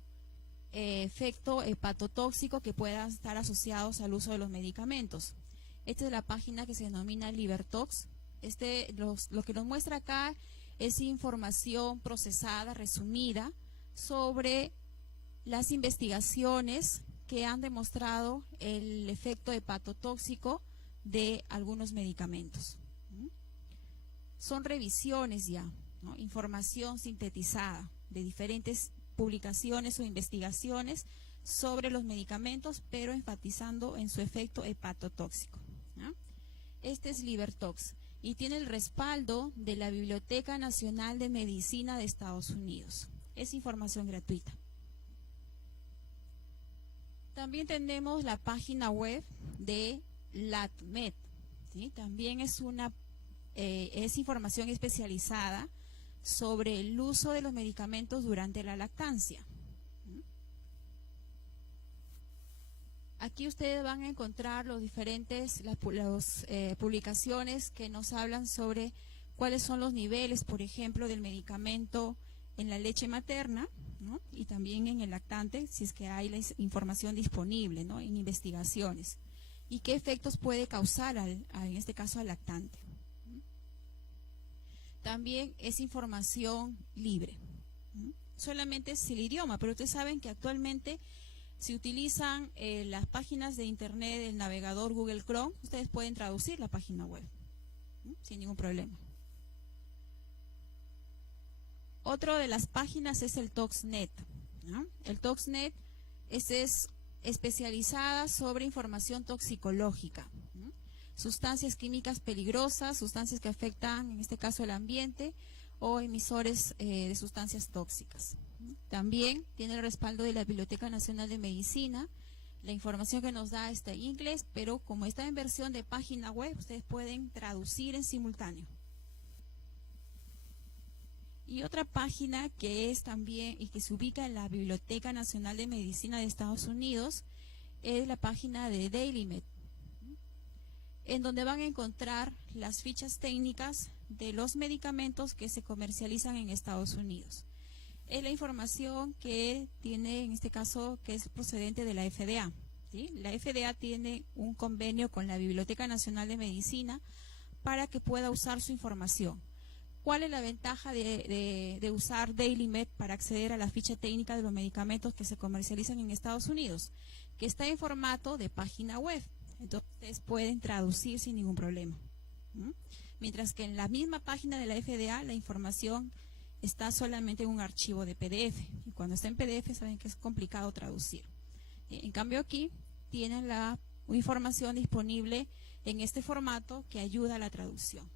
efecto hepatotóxico que puedan estar asociados al uso de los medicamentos. Esta es la página que se denomina LiverTox. Lo que nos muestra acá es información procesada, resumida, sobre las investigaciones que han demostrado el efecto hepatotóxico de algunos medicamentos. Son revisiones ya, ¿no? Información sintetizada de diferentes publicaciones o investigaciones sobre los medicamentos, pero enfatizando en su efecto hepatotóxico, ¿no? Este es LiverTox y tiene el respaldo de la Biblioteca Nacional de Medicina de Estados Unidos. Es información gratuita. También tenemos la página web de LATMED, ¿sí? También es información especializada sobre el uso de los medicamentos durante la lactancia. Aquí ustedes van a encontrar las publicaciones que nos hablan sobre cuáles son los niveles, por ejemplo, del medicamento en la leche materna, ¿no? Y también en el lactante, si es que hay la información disponible, ¿no? En investigaciones. Y qué efectos puede causar, en este caso, al lactante. También es información libre. Solamente es el idioma, pero ustedes saben que actualmente si utilizan las páginas de internet del navegador Google Chrome, ustedes pueden traducir la página web, sin ningún problema. Otro de las páginas es el ToxNet, ¿no? El ToxNet es especializada sobre información toxicológica, ¿no? Sustancias químicas peligrosas, sustancias que afectan, en este caso, el ambiente o emisores de sustancias tóxicas. También tiene el respaldo de la Biblioteca Nacional de Medicina. La información que nos da está en inglés, pero como está en versión de página web, ustedes pueden traducir en simultáneo. Y otra página que es también y que se ubica en la Biblioteca Nacional de Medicina de Estados Unidos es la página de DailyMed, en donde van a encontrar las fichas técnicas de los medicamentos que se comercializan en Estados Unidos. Es la información que tiene, en este caso, que es procedente de la FDA, ¿sí? La FDA tiene un convenio con la Biblioteca Nacional de Medicina para que pueda usar su información. ¿Cuál es la ventaja de usar DailyMed para acceder a la ficha técnica de los medicamentos que se comercializan en Estados Unidos? Que está en formato de página web, entonces ustedes pueden traducir sin ningún problema. Mientras que en la misma página de la FDA la información está solamente en un archivo de PDF, y cuando está en PDF saben que es complicado traducir. En cambio aquí tienen la información disponible en este formato que ayuda a la traducción.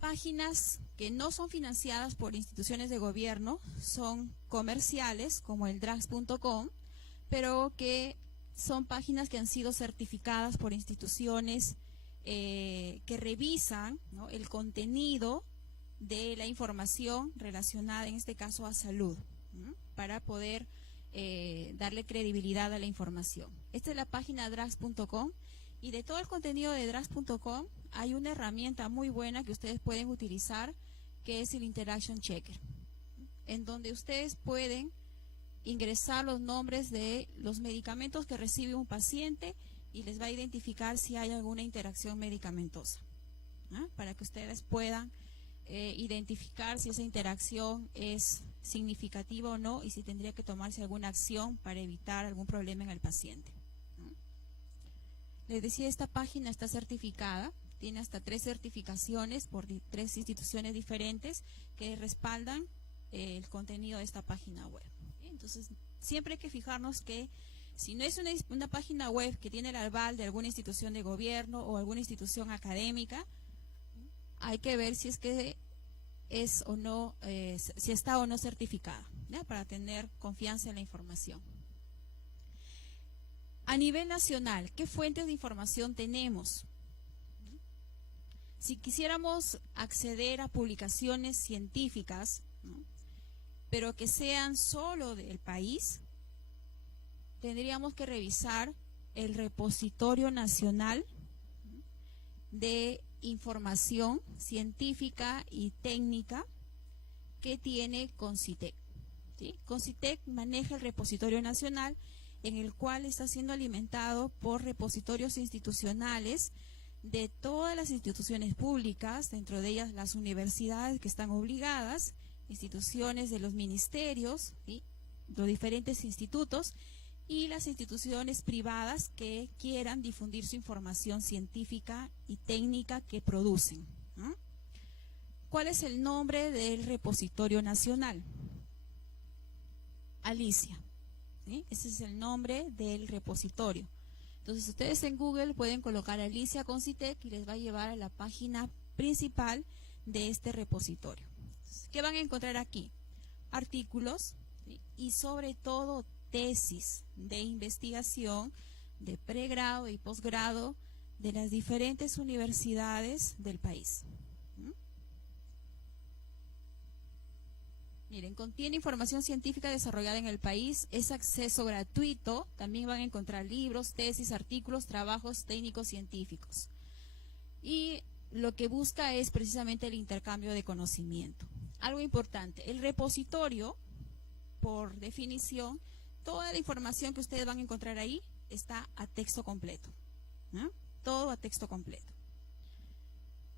Páginas que no son financiadas por instituciones de gobierno, son comerciales como el drugs.com, pero que son páginas que han sido certificadas por instituciones que revisan, ¿no?, el contenido de la información relacionada, en este caso, a salud, ¿no?, para poder darle credibilidad a la información. Esta es la página drugs.com, y de todo el contenido de drugs.com hay una herramienta muy buena que ustedes pueden utilizar, que es el Interaction Checker, en donde ustedes pueden ingresar los nombres de los medicamentos que recibe un paciente y les va a identificar si hay alguna interacción medicamentosa, ¿no?, para que ustedes puedan identificar si esa interacción es significativa o no, y si tendría que tomarse alguna acción para evitar algún problema en el paciente, ¿no? Les decía, esta página está certificada, tiene hasta 3 certificaciones por 3 instituciones diferentes que respaldan el contenido de esta página web. Entonces, siempre hay que fijarnos que si no es una página web que tiene el aval de alguna institución de gobierno o alguna institución académica, hay que ver si es que es o no, si está o no certificada, ¿ya? Para tener confianza en la información. A nivel nacional, ¿qué fuentes de información tenemos? Si quisiéramos acceder a publicaciones científicas, ¿no?, pero que sean solo del país, tendríamos que revisar el repositorio nacional de información científica y técnica que tiene CONCITEC, ¿sí? CONCITEC maneja el repositorio nacional, en el cual está siendo alimentado por repositorios institucionales de todas las instituciones públicas, dentro de ellas las universidades que están obligadas, instituciones de los ministerios, ¿sí?, los diferentes institutos, y las instituciones privadas que quieran difundir su información científica y técnica que producen, ¿no? ¿Cuál es el nombre del repositorio nacional? Alicia, ¿sí? Ese es el nombre del repositorio. Entonces ustedes en Google pueden colocar Alicia CONCITEC y les va a llevar a la página principal de este repositorio. ¿Qué van a encontrar aquí? Artículos, ¿sí?, y sobre todo tesis de investigación de pregrado y posgrado de las diferentes universidades del país. Miren, contiene información científica desarrollada en el país, es acceso gratuito, también van a encontrar libros, tesis, artículos, trabajos técnicos científicos. Y lo que busca es precisamente el intercambio de conocimiento. Algo importante, el repositorio, por definición, toda la información que ustedes van a encontrar ahí está a texto completo, ¿no? Todo a texto completo.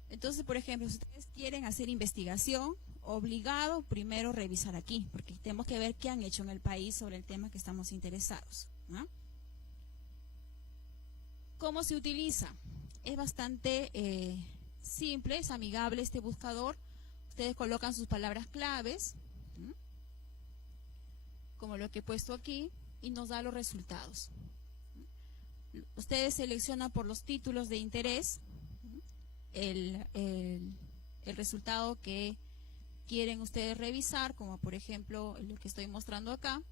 Entonces, por ejemplo, si ustedes quieren hacer investigación, obligado primero revisar aquí, porque tenemos que ver qué han hecho en el país sobre el tema que estamos interesados, ¿no? ¿Cómo se utiliza? Es bastante simple, es amigable este buscador. Ustedes colocan sus palabras claves, ¿no?, como lo que he puesto aquí, y nos da los resultados. Ustedes seleccionan por los títulos de interés el resultado que quieren ustedes revisar, como por ejemplo lo que estoy mostrando acá.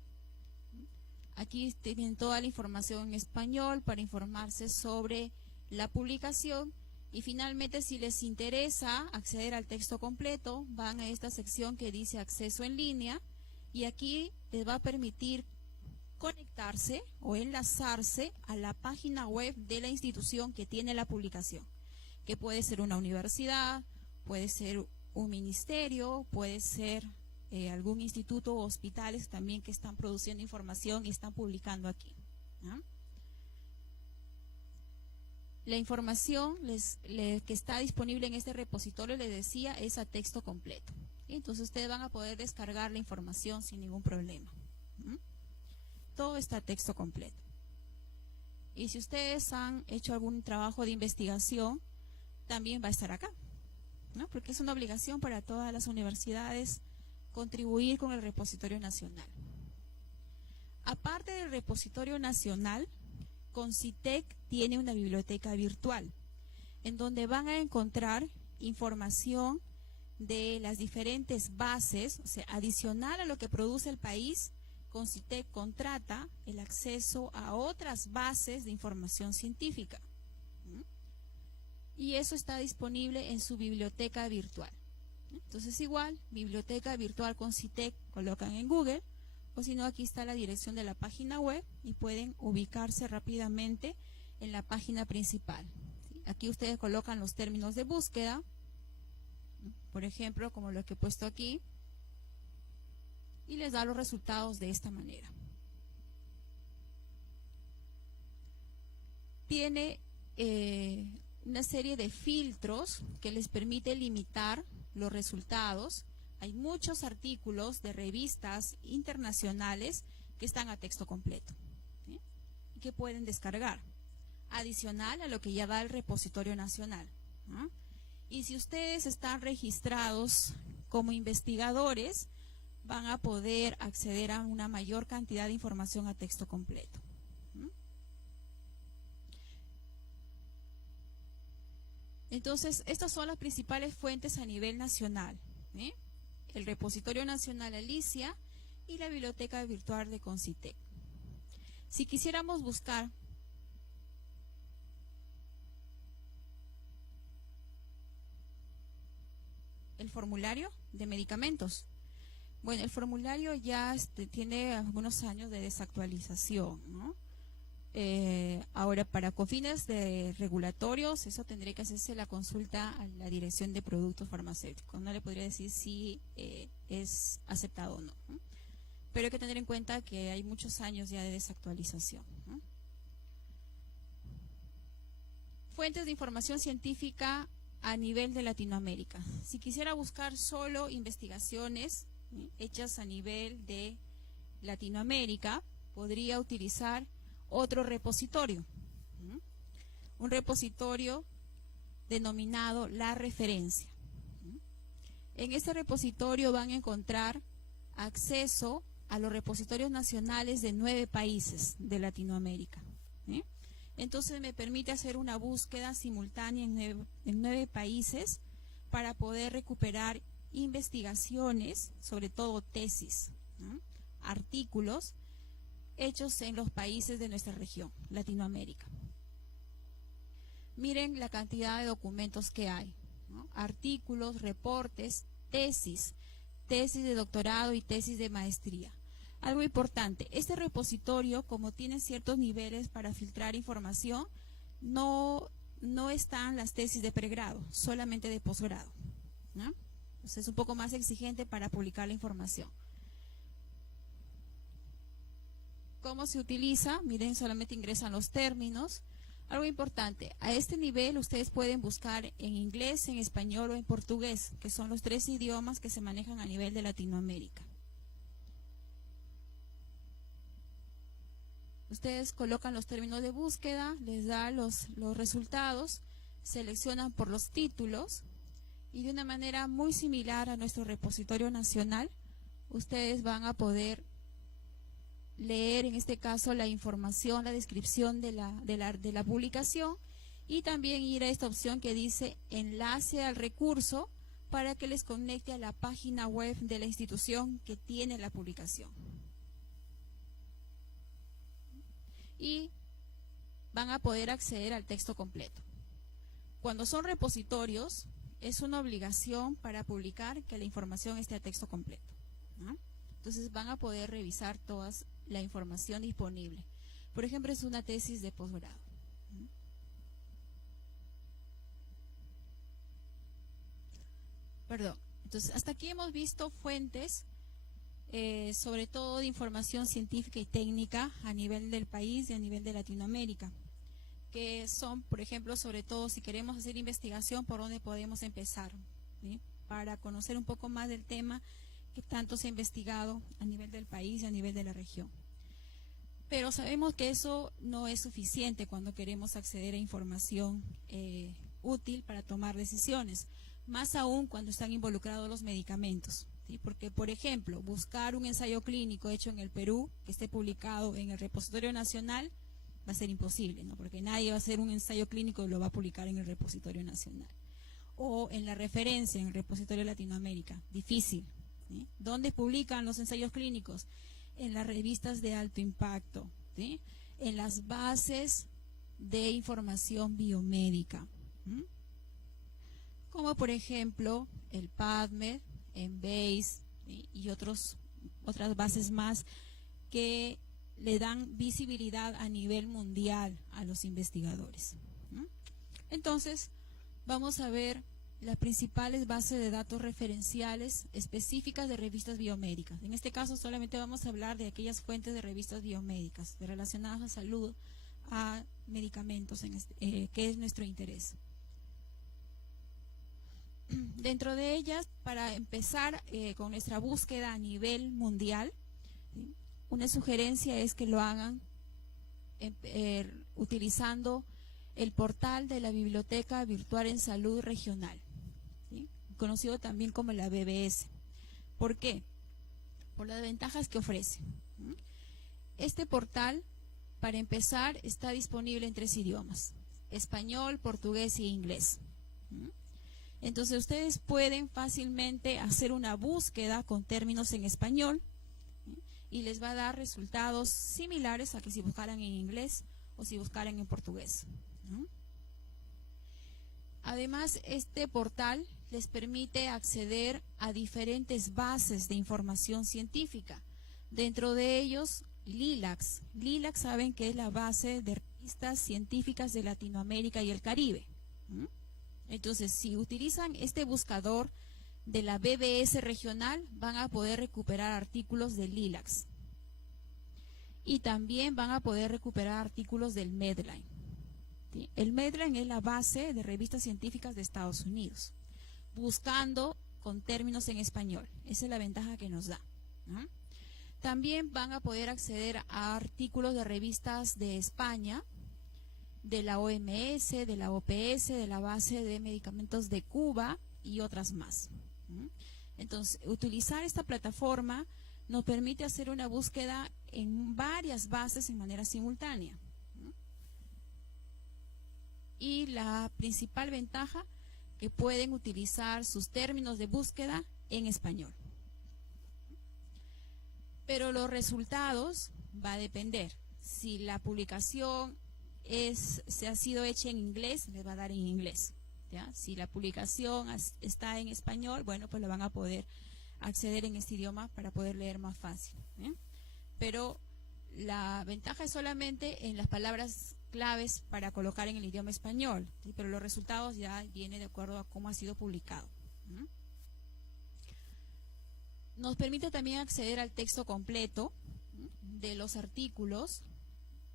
Aquí tienen toda la información en español para informarse sobre la publicación, y finalmente, si les interesa acceder al texto completo, van a esta sección que dice acceso en línea, y aquí les va a permitir conectarse o enlazarse a la página web de la institución que tiene la publicación, que puede ser una universidad, puede ser un ministerio, puede ser algún instituto o hospitales también que están produciendo información y están publicando aquí, ¿no? La información que está disponible en este repositorio, les decía, es a texto completo. Entonces ustedes van a poder descargar la información sin ningún problema. Todo está a texto completo. Y si ustedes han hecho algún trabajo de investigación, también va a estar acá, ¿no? Porque es una obligación para todas las universidades contribuir con el repositorio nacional. Aparte del repositorio nacional, CONCITEC tiene una biblioteca virtual, en donde van a encontrar información de las diferentes bases, o sea, adicional a lo que produce el país. CONCITEC contrata el acceso a otras bases de información científica, y eso está disponible en su biblioteca virtual. Entonces igual, biblioteca virtual CONCITEC, colocan en Google, o si no, aquí está la dirección de la página web y pueden ubicarse rápidamente en la página principal. Aquí ustedes colocan los términos de búsqueda, por ejemplo, como lo que he puesto aquí, y les da los resultados de esta manera. Tiene una serie de filtros que les permite limitar los resultados. Hay muchos artículos de revistas internacionales que están a texto completo, ¿sí?, y que pueden descargar, adicional a lo que ya da el repositorio nacional, ¿no? Y si ustedes están registrados como investigadores, van a poder acceder a una mayor cantidad de información a texto completo. Entonces, estas son las principales fuentes a nivel nacional, ¿sí? El Repositorio Nacional Alicia y la Biblioteca Virtual de Concitec. Si quisiéramos buscar el formulario de medicamentos, bueno, el formulario ya tiene algunos años de desactualización, ¿no? Ahora, para con fines de regulatorios, eso tendría que hacerse la consulta a la Dirección de Productos Farmacéuticos. No le podría decir si es aceptado o no, ¿no? Pero hay que tener en cuenta que hay muchos años ya de desactualización, ¿no? Fuentes de información científica a nivel de Latinoamérica. Si quisiera buscar solo investigaciones hechas a nivel de Latinoamérica, podría utilizar otro repositorio, un repositorio denominado La Referencia. En este repositorio van a encontrar acceso a los repositorios nacionales de 9 países de Latinoamérica. Entonces me permite hacer una búsqueda simultánea en 9 países para poder recuperar investigaciones, sobre todo tesis, ¿no? Artículos hechos en los países de nuestra región, Latinoamérica. Miren la cantidad de documentos que hay, ¿no? Artículos, reportes, tesis de doctorado y tesis de maestría. Algo importante, este repositorio, como tiene ciertos niveles para filtrar información, no están las tesis de pregrado, solamente de posgrado, ¿no? Entonces es un poco más exigente para publicar la información. ¿Cómo se utiliza? Miren, solamente ingresan los términos. Algo importante, a este nivel ustedes pueden buscar en inglés, en español o en portugués, que son los 3 idiomas que se manejan a nivel de Latinoamérica. Ustedes colocan los términos de búsqueda, les da los resultados, seleccionan por los títulos y de una manera muy similar a nuestro repositorio nacional, ustedes van a poder leer en este caso la información, la descripción de la publicación y también ir a esta opción que dice enlace al recurso para que les conecte a la página web de la institución que tiene la publicación. Y van a poder acceder al texto completo. Cuando son repositorios, es una obligación para publicar que la información esté a texto completo, ¿no? Entonces van a poder revisar toda la información disponible. Por ejemplo, es una tesis de posgrado. Perdón. Entonces, hasta aquí hemos visto fuentes, sobre todo de información científica y técnica a nivel del país y a nivel de Latinoamérica, que son, por ejemplo, sobre todo si queremos hacer investigación, por dónde podemos empezar, ¿sí? Para conocer un poco más del tema que tanto se ha investigado a nivel del país y a nivel de la región. Pero sabemos que eso no es suficiente cuando queremos acceder a información útil para tomar decisiones, más aún cuando están involucrados los medicamentos, ¿sí? Porque, por ejemplo, buscar un ensayo clínico hecho en el Perú, que esté publicado en el repositorio nacional, va a ser imposible, ¿no? Porque nadie va a hacer un ensayo clínico y lo va a publicar en el repositorio nacional. O en la referencia, en el repositorio de Latinoamérica, difícil, ¿sí? ¿Dónde publican los ensayos clínicos? En las revistas de alto impacto, ¿sí? En las bases de información biomédica, ¿sí? Como por ejemplo el PubMed, Embase, ¿sí? Y otras bases más que le dan visibilidad a nivel mundial a los investigadores, ¿sí? Entonces vamos a ver las principales bases de datos referenciales específicas de revistas biomédicas. En este caso solamente vamos a hablar de aquellas fuentes de revistas biomédicas relacionadas a salud, a medicamentos, que es nuestro interés. Dentro de ellas, para empezar con nuestra búsqueda a nivel mundial, ¿sí? Una sugerencia es que lo hagan utilizando el portal de la Biblioteca Virtual en Salud Regional, ¿sí? Conocido también como la BBS. ¿Por qué? Por las ventajas que ofrece. Este portal, para empezar, está disponible en 3 idiomas: español, portugués e inglés. ¿Mm? Entonces ustedes pueden fácilmente hacer una búsqueda con términos en español, ¿sí? Y les va a dar resultados similares a que si buscaran en inglés o si buscaran en portugués, ¿no? Además, este portal les permite acceder a diferentes bases de información científica. Dentro de ellos, LILACS. LILACS saben que es la base de revistas científicas de Latinoamérica y el Caribe. ¿Mm? Entonces, si utilizan este buscador de la BBS regional, van a poder recuperar artículos de LILACS. Y también van a poder recuperar artículos del Medline. ¿Sí? El Medline es la base de revistas científicas de Estados Unidos, buscando con términos en español. Esa es la ventaja que nos da, ¿no? También van a poder acceder a artículos de revistas de España, de la OMS, de la OPS, de la base de medicamentos de Cuba y otras más. Entonces, utilizar esta plataforma nos permite hacer una búsqueda en varias bases en manera simultánea. Y la principal ventaja, que pueden utilizar sus términos de búsqueda en español. Pero los resultados va a depender. Si la publicación se ha sido hecha en inglés, les va a dar en inglés, ¿ya? Si la publicación está en español, bueno, pues lo van a poder acceder en este idioma para poder leer más fácil, ¿eh? Pero la ventaja es solamente en las palabras claves para colocar en el idioma español, ¿sí? Pero los resultados ya vienen de acuerdo a cómo ha sido publicado. Nos permite también acceder al texto completo de los artículos.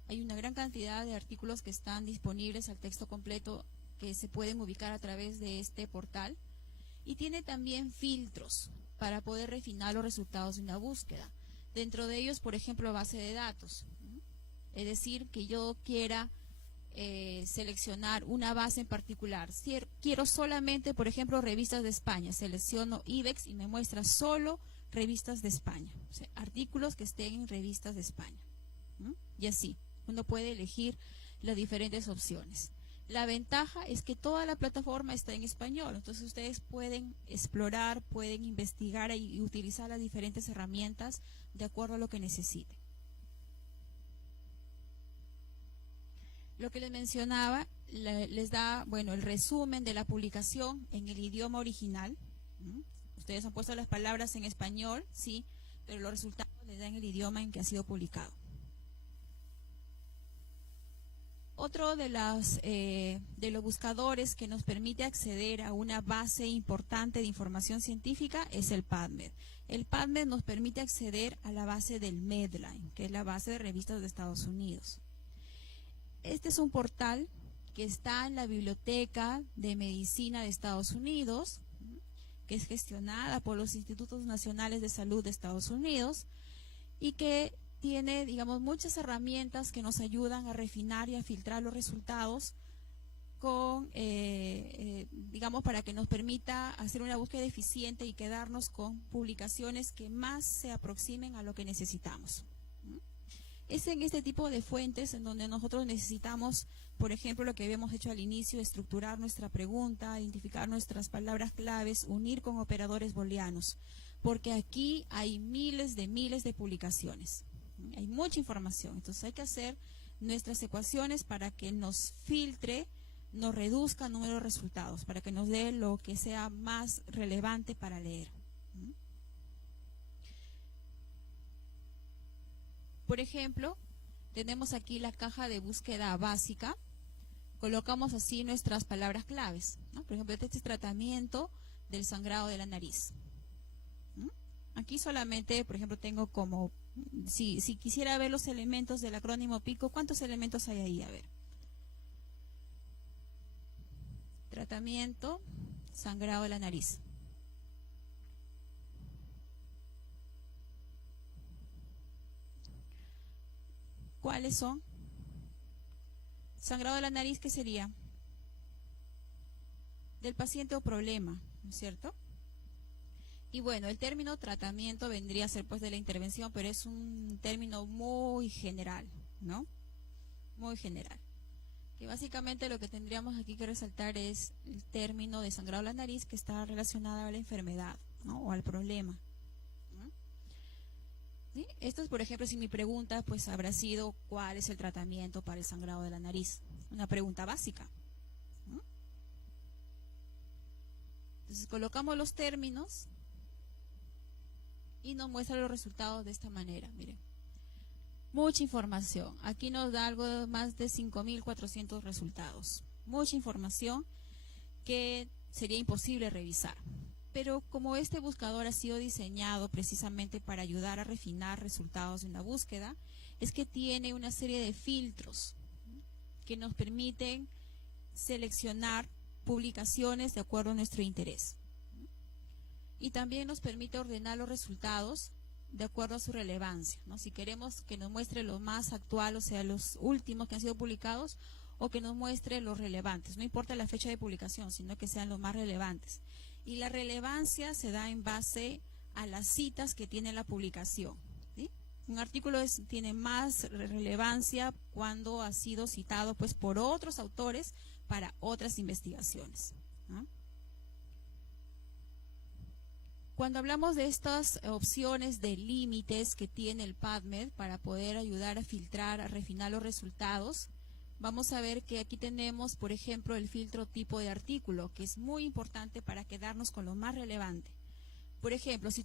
Hay una gran cantidad de artículos que están disponibles al texto completo que se pueden ubicar a través de este portal. Y tiene también filtros para poder refinar los resultados de una búsqueda. Dentro de ellos, por ejemplo, base de datos. Es decir, que yo quiera seleccionar una base en particular. Si quiero solamente, por ejemplo, revistas de España, selecciono IBEX y me muestra solo revistas de España, o sea, artículos que estén en revistas de España. Y así, uno puede elegir las diferentes opciones. La ventaja es que toda la plataforma está en español, entonces ustedes pueden explorar, pueden investigar y utilizar las diferentes herramientas de acuerdo a lo que necesiten. Lo que les mencionaba les da, bueno, el resumen de la publicación en el idioma original. Ustedes han puesto las palabras en español, sí, pero los resultados les dan el idioma en que ha sido publicado. Otro de los buscadores que nos permite acceder a una base importante de información científica es el PubMed. El PubMed nos permite acceder a la base del Medline, que es la base de revistas de Estados Unidos. Este es un portal que está en la Biblioteca de Medicina de Estados Unidos, que es gestionada por los Institutos Nacionales de Salud de Estados Unidos y que tiene, digamos, muchas herramientas que nos ayudan a refinar y a filtrar los resultados con, digamos, para que nos permita hacer una búsqueda eficiente y quedarnos con publicaciones que más se aproximen a lo que necesitamos. Es en este tipo de fuentes en donde nosotros necesitamos, por ejemplo, lo que habíamos hecho al inicio, estructurar nuestra pregunta, identificar nuestras palabras claves, unir con operadores booleanos, porque aquí hay miles de publicaciones, hay mucha información, entonces hay que hacer nuestras ecuaciones para que nos filtre, nos reduzca el número de resultados, para que nos dé lo que sea más relevante para leer. Por ejemplo, tenemos aquí la caja de búsqueda básica, colocamos así nuestras palabras claves, ¿no? Por ejemplo, este es tratamiento del sangrado de la nariz. Aquí solamente, por ejemplo, tengo como, si quisiera ver los elementos del acrónimo PICO, ¿cuántos elementos hay ahí? A ver. Tratamiento, sangrado de la nariz. ¿Cuáles son? Sangrado de la nariz, ¿qué sería? Del paciente o problema, ¿no es cierto? Y bueno, el término tratamiento vendría a ser pues de la intervención, pero es un término muy general, ¿no? Muy general. que básicamente lo que tendríamos aquí que resaltar es el término de sangrado de la nariz, que está relacionado a la enfermedad, ¿no? O al problema. ¿Sí? Esto es, por ejemplo, si mi pregunta pues habrá sido ¿cuál es el tratamiento para el sangrado de la nariz? Una pregunta básica. Entonces colocamos los términos y nos muestra los resultados de esta manera. Miren, mucha información. Aquí nos da algo de más de 5.400 resultados. Mucha información que sería imposible revisar. Pero como este buscador ha sido diseñado precisamente para ayudar a refinar resultados de una búsqueda, es que tiene una serie de filtros que nos permiten seleccionar publicaciones de acuerdo a nuestro interés. Y también nos permite ordenar los resultados de acuerdo a su relevancia, ¿no? Si queremos que nos muestre lo más actual, o sea, los últimos que han sido publicados, o que nos muestre los relevantes. No importa la fecha de publicación, sino que sean los más relevantes. Y la relevancia se da en base a las citas que tiene la publicación, ¿sí? Un artículo tiene más relevancia cuando ha sido citado pues por otros autores para otras investigaciones, ¿no? Cuando hablamos de estas opciones de límites que tiene el PubMed para poder ayudar a filtrar, a refinar los resultados, vamos a ver que aquí tenemos, por ejemplo, el filtro tipo de artículo, que es muy importante para quedarnos con lo más relevante. Por ejemplo, si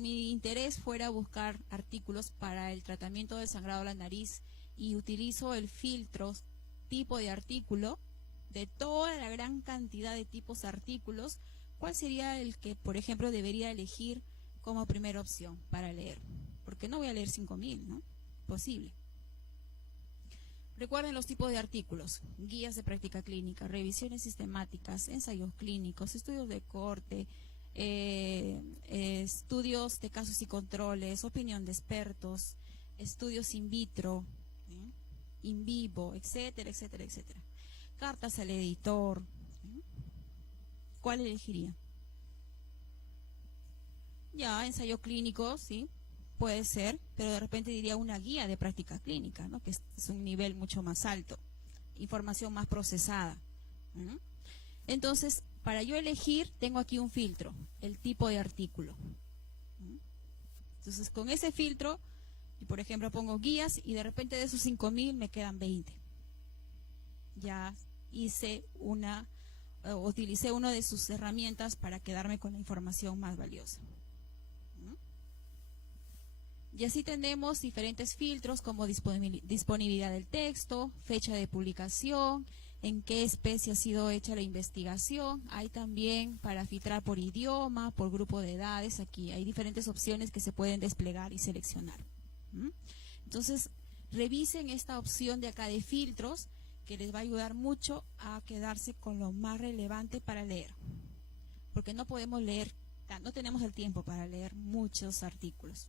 mi interés fuera buscar artículos para el tratamiento del sangrado de la nariz y utilizo el filtro tipo de artículo, de toda la gran cantidad de tipos de artículos, ¿cuál sería el que, por ejemplo, debería elegir como primera opción para leer? Porque no voy a leer 5.000, ¿no? Posible. Recuerden los tipos de artículos: guías de práctica clínica, revisiones sistemáticas, ensayos clínicos, estudios de corte, estudios de casos y controles, opinión de expertos, estudios in vitro, ¿sí? In vivo, etcétera, etcétera, etcétera. Cartas al editor, ¿sí? ¿Cuál elegiría? Ya, ensayo clínico, sí, puede ser, pero de repente diría una guía de práctica clínica, ¿no? Que es un nivel mucho más alto, información más procesada. Entonces, para yo elegir, tengo aquí un filtro, el tipo de artículo. Entonces, con ese filtro, y por ejemplo pongo guías, y de repente de esos 5.000 me quedan 20. Ya utilicé una de sus herramientas para quedarme con la información más valiosa. Y así tenemos diferentes filtros como disponibilidad del texto, fecha de publicación, en qué especie ha sido hecha la investigación. Hay también para filtrar por idioma, por grupo de edades. Aquí hay diferentes opciones que se pueden desplegar y seleccionar. Entonces, revisen esta opción de acá de filtros, que les va a ayudar mucho a quedarse con lo más relevante para leer. Porque no podemos leer, no tenemos el tiempo para leer muchos artículos.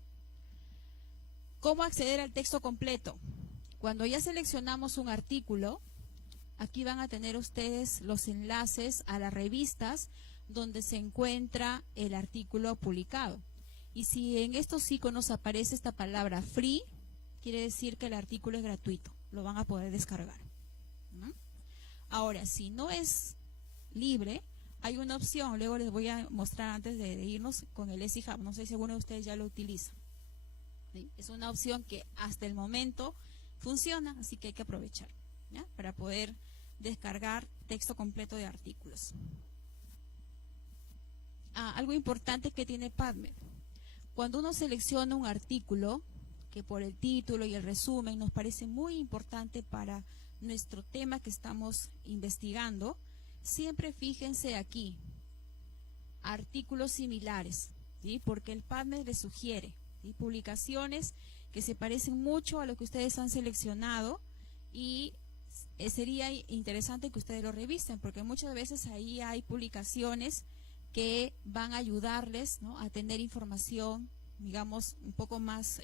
¿Cómo acceder al texto completo? Cuando ya seleccionamos un artículo, aquí van a tener ustedes los enlaces a las revistas donde se encuentra el artículo publicado. Y si en estos iconos aparece esta palabra free, quiere decir que el artículo es gratuito, lo van a poder descargar. Ahora, si no es libre, hay una opción, luego les voy a mostrar antes de irnos con el EasyHub, no sé si alguno de ustedes ya lo utiliza. ¿Sí? Es una opción que hasta el momento funciona, así que hay que aprovechar, ¿ya? Para poder descargar texto completo de artículos. Algo importante que tiene PubMed: cuando uno selecciona un artículo que por el título y el resumen nos parece muy importante para nuestro tema que estamos investigando, siempre fíjense aquí, artículos similares, ¿sí? Porque el PubMed les sugiere, ¿sí? Publicaciones que se parecen mucho a lo que ustedes han seleccionado, y sería interesante que ustedes lo revisen, porque muchas veces ahí hay publicaciones que van a ayudarles, ¿no? A tener información, digamos, un poco más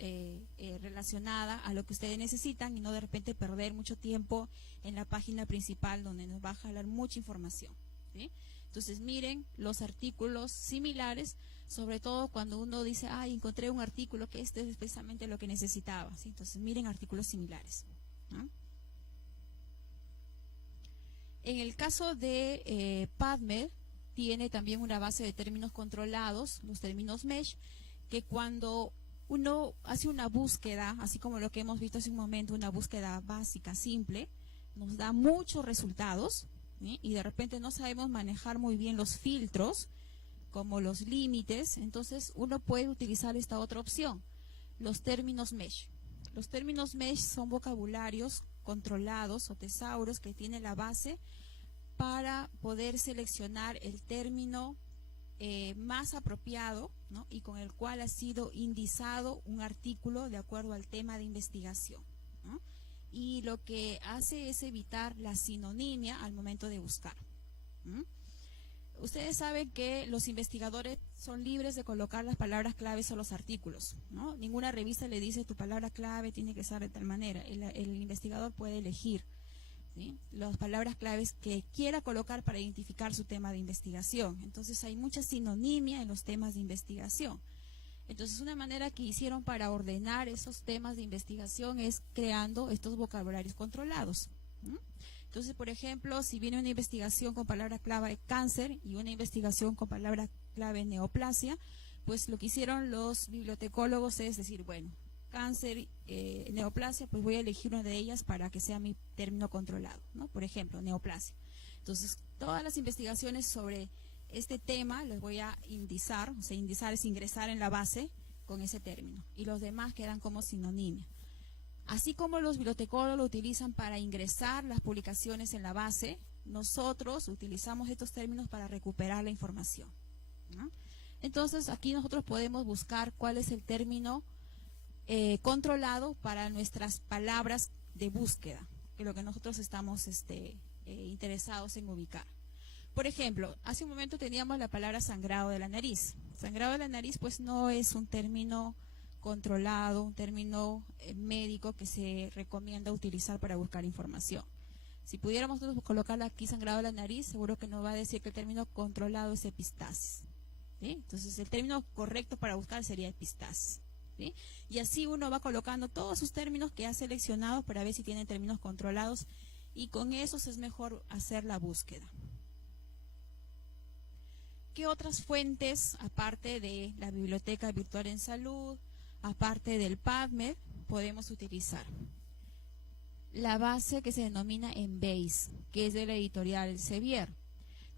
relacionada a lo que ustedes necesitan, y no de repente perder mucho tiempo en la página principal donde nos va a jalar mucha información, ¿sí? Entonces miren los artículos similares, sobre todo cuando uno dice, encontré un artículo que este es precisamente lo que necesitaba, ¿sí? Entonces miren artículos similares, ¿no? En el caso de PubMed, tiene también una base de términos controlados, los términos MESH, que cuando uno hace una búsqueda, así como lo que hemos visto hace un momento, una búsqueda básica, simple, nos da muchos resultados, ¿sí? Y de repente no sabemos manejar muy bien los filtros, como los límites, entonces uno puede utilizar esta otra opción, los términos MESH. Los términos MESH son vocabularios controlados o tesauros que tienen la base para poder seleccionar el término más apropiado, ¿no? Y con el cual ha sido indizado un artículo de acuerdo al tema de investigación, ¿no? Y lo que hace es evitar la sinonimia al momento de buscar. Ustedes saben que los investigadores son libres de colocar las palabras claves a los artículos, ¿no? Ninguna revista le dice tu palabra clave tiene que ser de tal manera. El investigador puede elegir, ¿sí?, las palabras claves que quiera colocar para identificar su tema de investigación. Entonces hay mucha sinonimia en los temas de investigación. Entonces una manera que hicieron para ordenar esos temas de investigación es creando estos vocabularios controlados. Entonces, por ejemplo, si viene una investigación con palabra clave cáncer y una investigación con palabra clave neoplasia, pues lo que hicieron los bibliotecólogos es decir, bueno, cáncer, neoplasia, pues voy a elegir una de ellas para que sea mi término controlado, ¿no? Por ejemplo, neoplasia. Entonces, todas las investigaciones sobre este tema las voy a indizar, o sea, indizar es ingresar en la base con ese término, y los demás quedan como sinonimia. Así como los bibliotecólogos lo utilizan para ingresar las publicaciones en la base, nosotros utilizamos estos términos para recuperar la información, ¿no? Entonces, aquí nosotros podemos buscar cuál es el término controlado para nuestras palabras de búsqueda, que es lo que nosotros estamos interesados en ubicar. Por ejemplo, hace un momento teníamos la palabra sangrado de la nariz. Sangrado de la nariz pues no es un término controlado, un término médico que se recomienda utilizar para buscar información. Si pudiéramos nosotros colocar aquí sangrado de la nariz, seguro que nos va a decir que el término controlado es epistasis, ¿sí? Entonces el término correcto para buscar sería epistasis, ¿sí? Y así uno va colocando todos sus términos que ha seleccionado para ver si tienen términos controlados, y con esos es mejor hacer la búsqueda. ¿Qué otras fuentes, aparte de la Biblioteca Virtual en Salud, aparte del PubMed, podemos utilizar? La base que se denomina Embase, que es de la editorial Elsevier.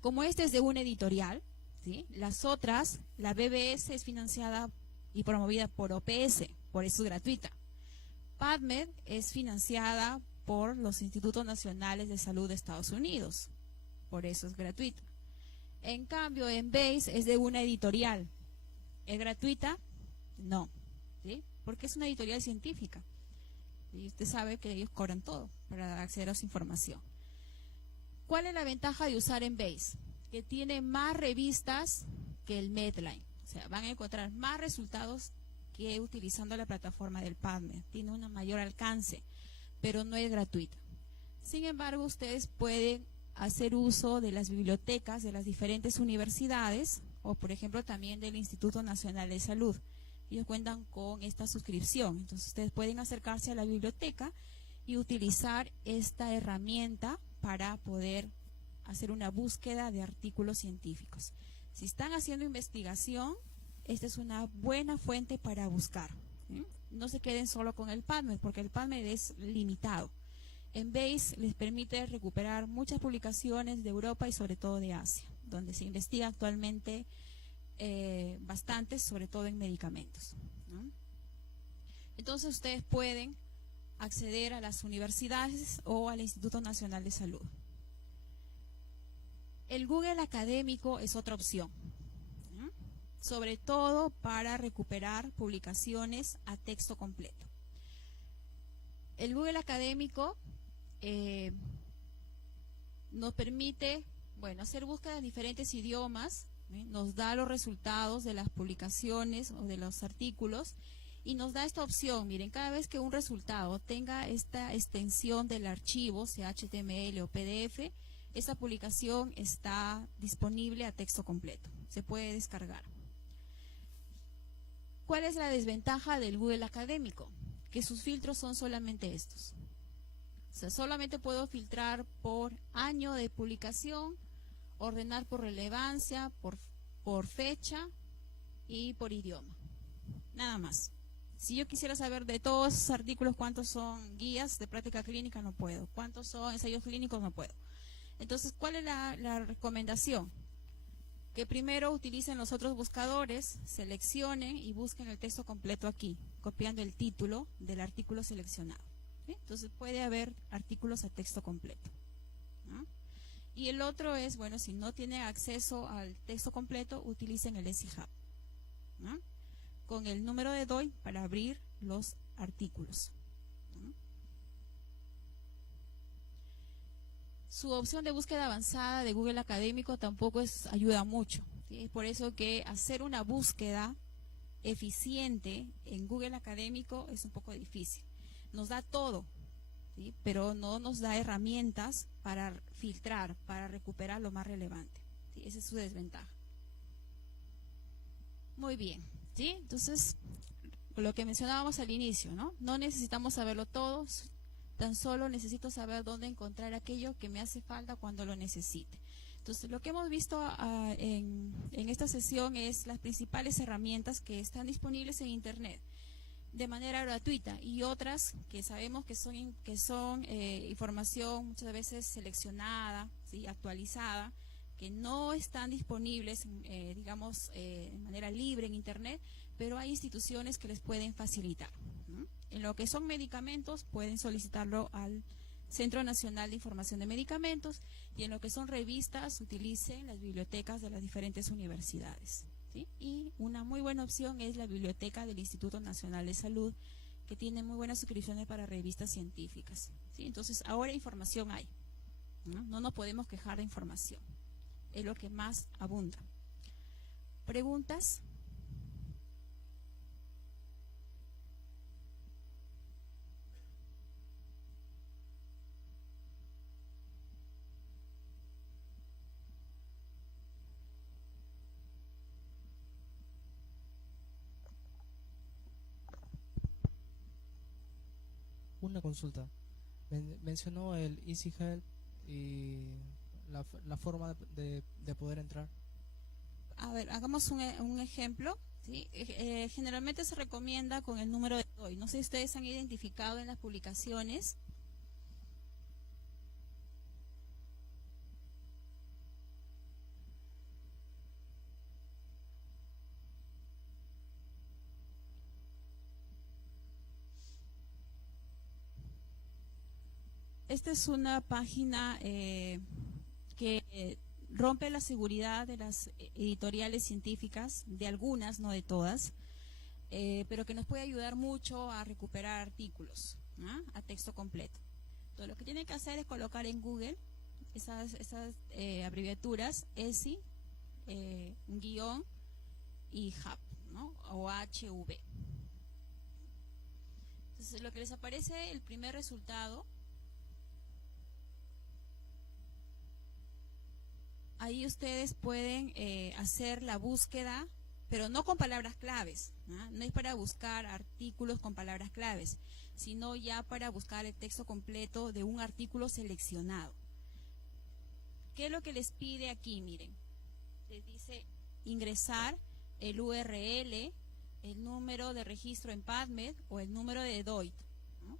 Como este es de una editorial, ¿sí?, las otras, la BBS es financiada y promovida por OPS, por eso es gratuita. PubMed es financiada por los Institutos Nacionales de Salud de Estados Unidos, por eso es gratuita. En cambio, Embase es de una editorial. ¿Es gratuita? No, ¿sí?, porque es una editorial científica. Y usted sabe que ellos cobran todo para acceder a su información. ¿Cuál es la ventaja de usar Embase? Que tiene más revistas que el Medline. O sea, van a encontrar más resultados que utilizando la plataforma del PubMed. Tiene un mayor alcance, pero no es gratuita. Sin embargo, ustedes pueden hacer uso de las bibliotecas de las diferentes universidades, o por ejemplo también del Instituto Nacional de Salud. Ellos cuentan con esta suscripción, entonces ustedes pueden acercarse a la biblioteca y utilizar esta herramienta para poder hacer una búsqueda de artículos científicos. Si están haciendo investigación, esta es una buena fuente para buscar, ¿sí? No se queden solo con el PubMed, porque el PubMed es limitado. Embase les permite recuperar muchas publicaciones de Europa y sobre todo de Asia, donde se investiga actualmente bastante, sobre todo en medicamentos, ¿no? Entonces ustedes pueden acceder a las universidades o al Instituto Nacional de Salud. El Google académico es otra opción, ¿no?, sobre todo para recuperar publicaciones a texto completo. El Google académico nos permite, bueno, hacer búsquedas en diferentes idiomas, ¿sí?, nos da los resultados de las publicaciones o de los artículos y nos da esta opción. Miren, cada vez que un resultado tenga esta extensión del archivo, sea HTML o PDF, esa publicación está disponible a texto completo, se puede descargar. ¿Cuál es la desventaja del Google académico? Que sus filtros son solamente estos. O sea, solamente puedo filtrar por año de publicación, ordenar por relevancia, por fecha y por idioma. Nada más. Si yo quisiera saber de todos esos artículos cuántos son guías de práctica clínica, no puedo. Cuántos son ensayos clínicos, no puedo. Entonces, ¿cuál es la recomendación? Que primero utilicen los otros buscadores, seleccionen y busquen el texto completo aquí, copiando el título del artículo seleccionado. ¿Sí? Entonces puede haber artículos a texto completo, ¿no? Y el otro es, bueno, si no tienen acceso al texto completo, utilicen el EasyHub, ¿no? Con el número de DOI para abrir los artículos, ¿no? Su opción de búsqueda avanzada de Google Académico tampoco ayuda mucho, ¿sí? Es por eso que hacer una búsqueda eficiente en Google Académico es un poco difícil. Nos da todo, ¿sí? Pero no nos da herramientas para filtrar, para recuperar lo más relevante, ¿sí? Esa es su desventaja. Muy bien, ¿sí? Entonces, lo que mencionábamos al inicio, ¿no? No necesitamos saberlo todo, tan solo necesito saber dónde encontrar aquello que me hace falta cuando lo necesite. Entonces, lo que hemos visto en esta sesión es las principales herramientas que están disponibles en Internet de manera gratuita y otras que sabemos que son información muchas veces seleccionada, ¿sí? Actualizada, que no están disponibles, digamos, de manera libre en Internet, pero hay instituciones que les pueden facilitar, ¿no? En lo que son medicamentos, pueden solicitarlo al Centro Nacional de Información de Medicamentos, y en lo que son revistas, utilicen las bibliotecas de las diferentes universidades, ¿sí? Y una muy buena opción es la biblioteca del Instituto Nacional de Salud, que tiene muy buenas suscripciones para revistas científicas, ¿sí? Entonces, ahora información hay, ¿no? No nos podemos quejar de información, es lo que más abunda. ¿Preguntas? Una consulta. Mencionó el EasyHelp y la forma de poder entrar. A ver, hagamos un ejemplo, ¿sí? Generalmente se recomienda con el número de DOI. No sé si ustedes han identificado en las publicaciones. Esta es una página que rompe la seguridad de las editoriales científicas, de algunas, no de todas, pero que nos puede ayudar mucho a recuperar artículos, ¿no? A texto completo. Entonces, lo que tienen que hacer es colocar en Google esas abreviaturas ESI, un guión y HUB, ¿no? O HV. Entonces, lo que les aparece, el primer resultado, ahí ustedes pueden hacer la búsqueda, pero no con palabras claves, ¿no? No es para buscar artículos con palabras claves, sino ya para buscar el texto completo de un artículo seleccionado. ¿Qué es lo que les pide aquí? Miren, les dice ingresar el URL, el número de registro en PubMed o el número de DOI, ¿no?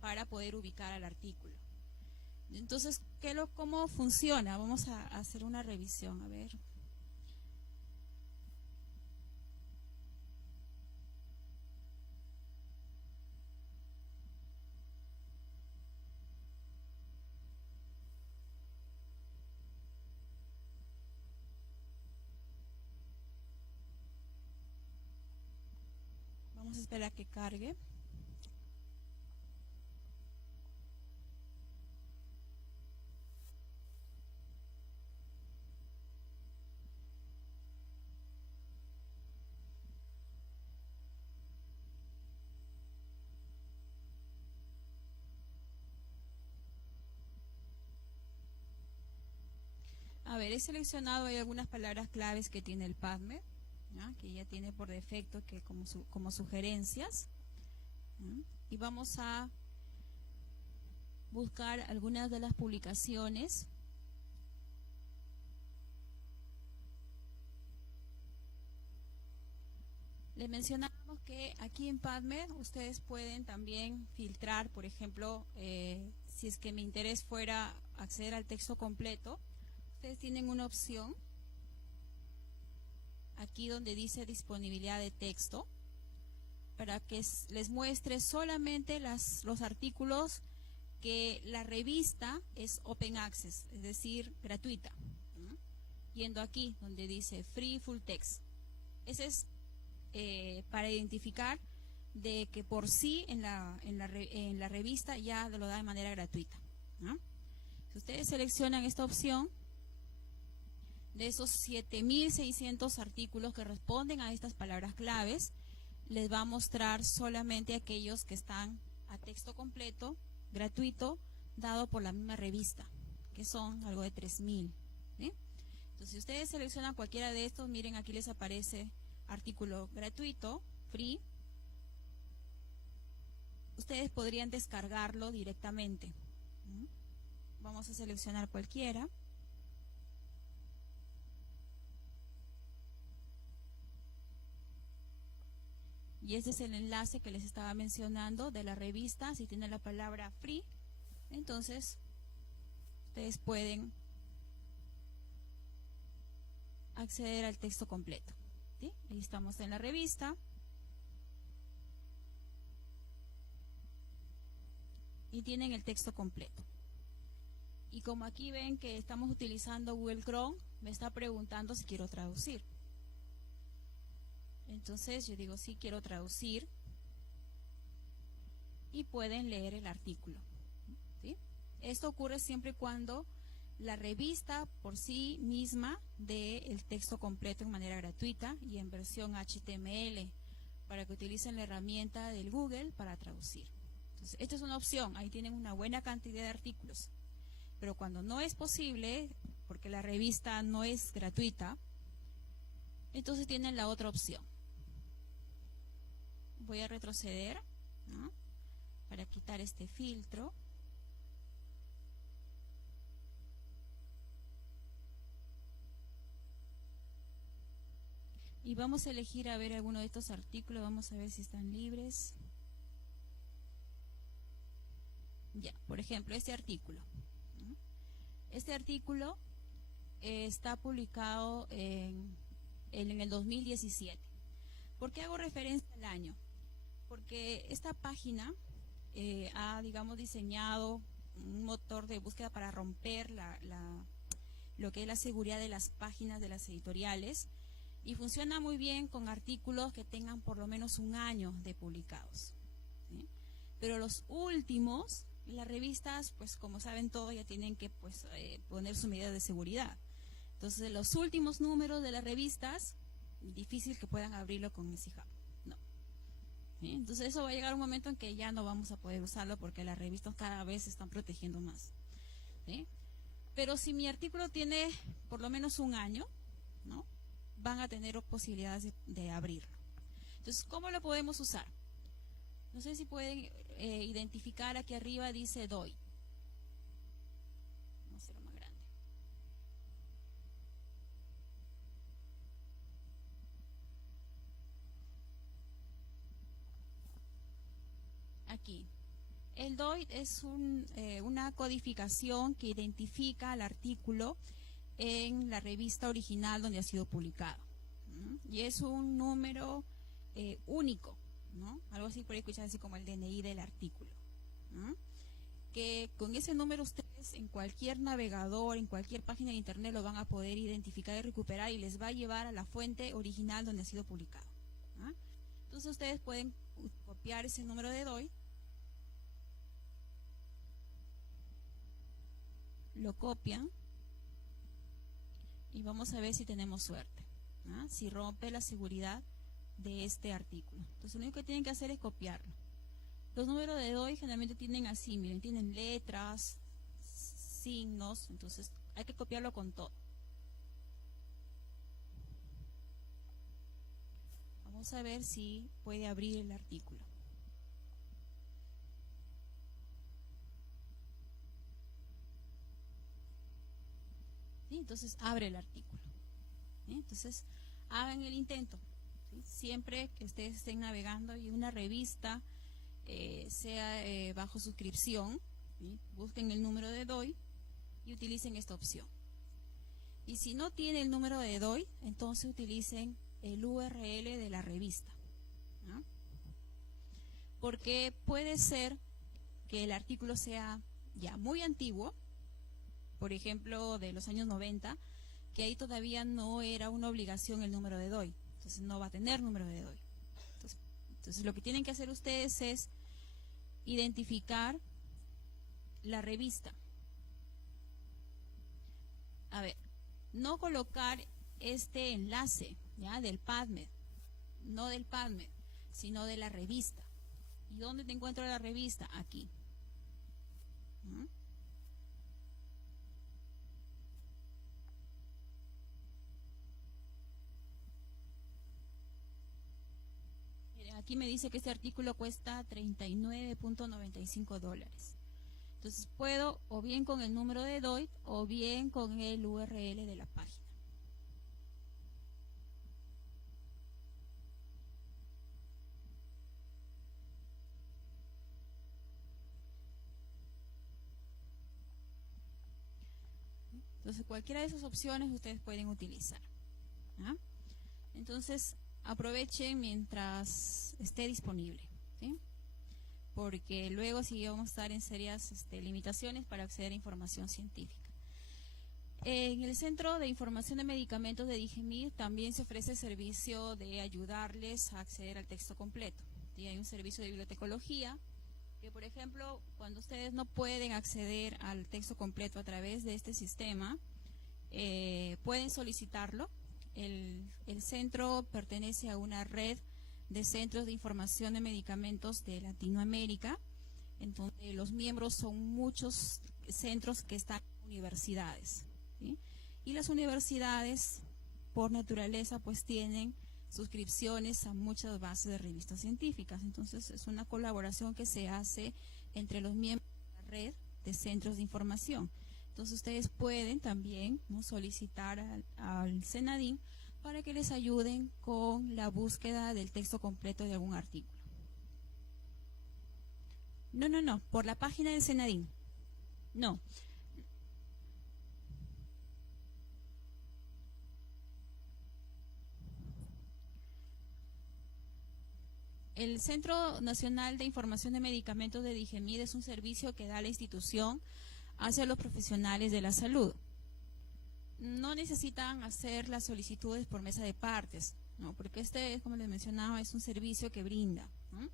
Para poder ubicar al artículo. Entonces, ¿cómo funciona? Vamos a hacer una revisión, a ver. Vamos a esperar a que cargue. A ver, he seleccionado, hay algunas palabras claves que tiene el PubMed, ¿no? Que ya tiene por defecto que como sugerencias, ¿no? Y vamos a buscar algunas de las publicaciones. Les mencionamos que aquí en PubMed ustedes pueden también filtrar, por ejemplo, si es que mi interés fuera acceder al texto completo, ustedes tienen una opción aquí donde dice disponibilidad de texto, para que les muestre solamente los artículos que la revista es open access, es decir, gratuita, ¿no? Yendo aquí donde dice free full text, ese es para identificar de que por sí en la revista ya lo da de manera gratuita, ¿no? Si ustedes seleccionan esta opción, de esos 7.600 artículos que responden a estas palabras claves, les va a mostrar solamente aquellos que están a texto completo, gratuito, dado por la misma revista, que son algo de 3.000, ¿sí? Entonces, si ustedes seleccionan cualquiera de estos, miren, aquí les aparece artículo gratuito, free. Ustedes podrían descargarlo directamente. Vamos a seleccionar cualquiera. Y este es el enlace que les estaba mencionando de la revista. Si tiene la palabra free, entonces ustedes pueden acceder al texto completo, ¿sí? Ahí estamos en la revista. Y tienen el texto completo. Y como aquí ven que estamos utilizando Google Chrome, me está preguntando si quiero traducir. Entonces yo digo sí, quiero traducir, y pueden leer el artículo, ¿sí? Esto ocurre siempre y cuando la revista por sí misma dé el texto completo en manera gratuita y en versión HTML, para que utilicen la herramienta del Google para traducir. Entonces, esta es una opción, ahí tienen una buena cantidad de artículos. Pero cuando no es posible, porque la revista no es gratuita, entonces tienen la otra opción. Voy a retroceder, ¿no?, para quitar este filtro. Y vamos a elegir a ver alguno de estos artículos, vamos a ver si están libres. Ya, por ejemplo, este artículo. ¿No? Este artículo está publicado en el 2017. ¿Por qué hago referencia al año? Porque esta página ha, digamos, diseñado un motor de búsqueda para romper lo que es la seguridad de las páginas de las editoriales, y funciona muy bien con artículos que tengan por lo menos un año de publicados, ¿sí? Pero los últimos, las revistas, pues como saben todos, ya tienen que poner su medida de seguridad. Entonces los últimos números de las revistas, difícil que puedan abrirlo con EasyHub, no. ¿Sí? Entonces eso va a llegar un momento en que ya no vamos a poder usarlo, porque las revistas cada vez se están protegiendo más, ¿sí? Pero si mi artículo tiene por lo menos un año, ¿no?, van a tener posibilidades de abrirlo. Entonces, ¿cómo lo podemos usar? No sé si pueden identificar, aquí arriba dice DOI. Vamos a hacerlo más grande. Aquí. El DOI es una codificación que identifica al artículo en la revista original donde ha sido publicado. Y es un número único, ¿no? Algo así, por ahí escuchar así como el DNI del artículo, ¿no? Que con ese número ustedes en cualquier navegador, en cualquier página de internet lo van a poder identificar y recuperar, y les va a llevar a la fuente original donde ha sido publicado, ¿no? Entonces ustedes pueden copiar ese número de DOI, lo copian, y vamos a ver si tenemos suerte, ¿no?, si rompe la seguridad de este artículo. Entonces lo único que tienen que hacer es copiarlo. Los números de DOI generalmente tienen así, miren, tienen letras, signos, entonces hay que copiarlo con todo. Vamos a ver si puede abrir el artículo. ¿sí? Entonces abre el artículo, ¿sí? Entonces hagan el intento, ¿sí? Siempre que ustedes estén navegando y una revista sea bajo suscripción, ¿sí? Busquen el número de DOI y utilicen esta opción. Y si no tiene el número de DOI, entonces utilicen el URL de la revista, ¿no? Porque puede ser que el artículo sea ya muy antiguo, por ejemplo de los años 90, que ahí todavía no era una obligación el número de DOI, entonces no va a tener número de DOI. Entonces lo que tienen que hacer ustedes es identificar la revista. A ver, no colocar este enlace, ¿ya? Del PubMed, no del PubMed, sino de la revista. ¿Y dónde te encuentro la revista? Aquí. ¿Mm? Miren, aquí me dice que este artículo cuesta $39.95. Entonces puedo o bien con el número de DOI o bien con el URL de la página. Entonces cualquiera de esas opciones ustedes pueden utilizar, ¿ah? Entonces aprovechen mientras esté disponible, ¿sí? Porque luego sí vamos a estar en serias limitaciones para acceder a información científica. En el Centro de Información de Medicamentos de DIGEMID también se ofrece el servicio de ayudarles a acceder al texto completo. ¿Sí? Hay un servicio de bibliotecología que, por ejemplo, cuando ustedes no pueden acceder al texto completo a través de este sistema, pueden solicitarlo. El centro pertenece a una red de centros de información de medicamentos de Latinoamérica, entonces los miembros son muchos centros que están en universidades, ¿sí? Y las universidades por naturaleza pues tienen suscripciones a muchas bases de revistas científicas. Entonces es una colaboración que se hace entre los miembros de la red de centros de información. Entonces ustedes pueden también, ¿no?, solicitar al CENADIN para que les ayuden con la búsqueda del texto completo de algún artículo. No, por la página del CENADIN. No. El Centro Nacional de Información de Medicamentos de DIGEMID es un servicio que da la institución hacia los profesionales de la salud. No necesitan hacer las solicitudes por mesa de partes, ¿no? Porque este, como les mencionaba, es un servicio que brinda, ¿no?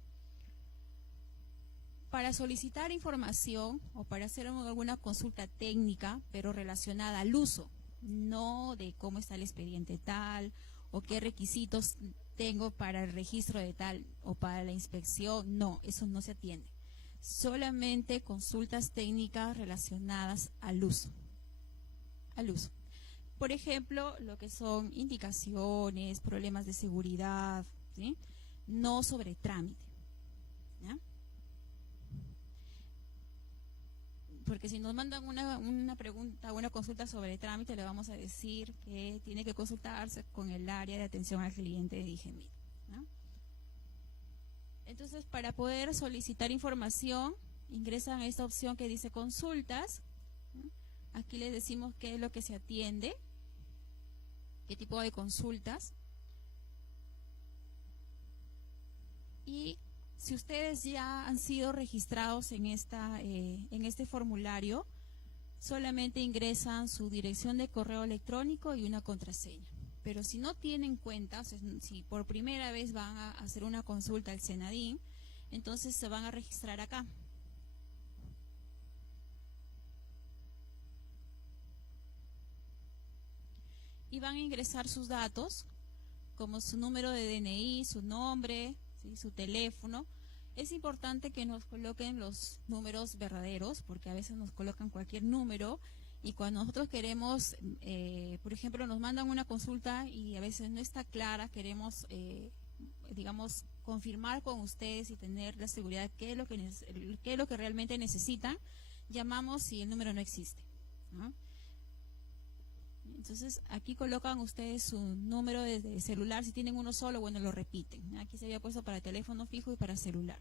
Para solicitar información o para hacer alguna consulta técnica, pero relacionada al uso, no de cómo está el expediente tal o qué requisitos tengo para el registro de tal o para la inspección, no, eso no se atiende. Solamente consultas técnicas relacionadas al uso. Al uso. Por ejemplo, lo que son indicaciones, problemas de seguridad, ¿sí? No sobre trámite, ¿ya? Porque si nos mandan una pregunta, una consulta sobre trámite, le vamos a decir que tiene que consultarse con el área de atención al cliente de DIGEMID, ¿no? Entonces, para poder solicitar información, ingresan a esta opción que dice consultas, ¿no? Aquí les decimos qué es lo que se atiende, qué tipo de consultas. Y si ustedes ya han sido registrados en este formulario, solamente ingresan su dirección de correo electrónico y una contraseña. Pero si no tienen cuenta, o sea, si por primera vez van a hacer una consulta al CENADIN, entonces se van a registrar acá. Y van a ingresar sus datos, como su número de DNI, su nombre, ¿sí?, su teléfono. Es importante que nos coloquen los números verdaderos, porque a veces nos colocan cualquier número, y cuando nosotros queremos, por ejemplo, nos mandan una consulta y a veces no está clara, queremos, digamos, confirmar con ustedes y tener la seguridad de qué es lo que realmente necesitan, llamamos y el número no existe, ¿no? Entonces, aquí colocan ustedes su número de celular. Si tienen uno solo, bueno, lo repiten. Aquí se había puesto para teléfono fijo y para celular.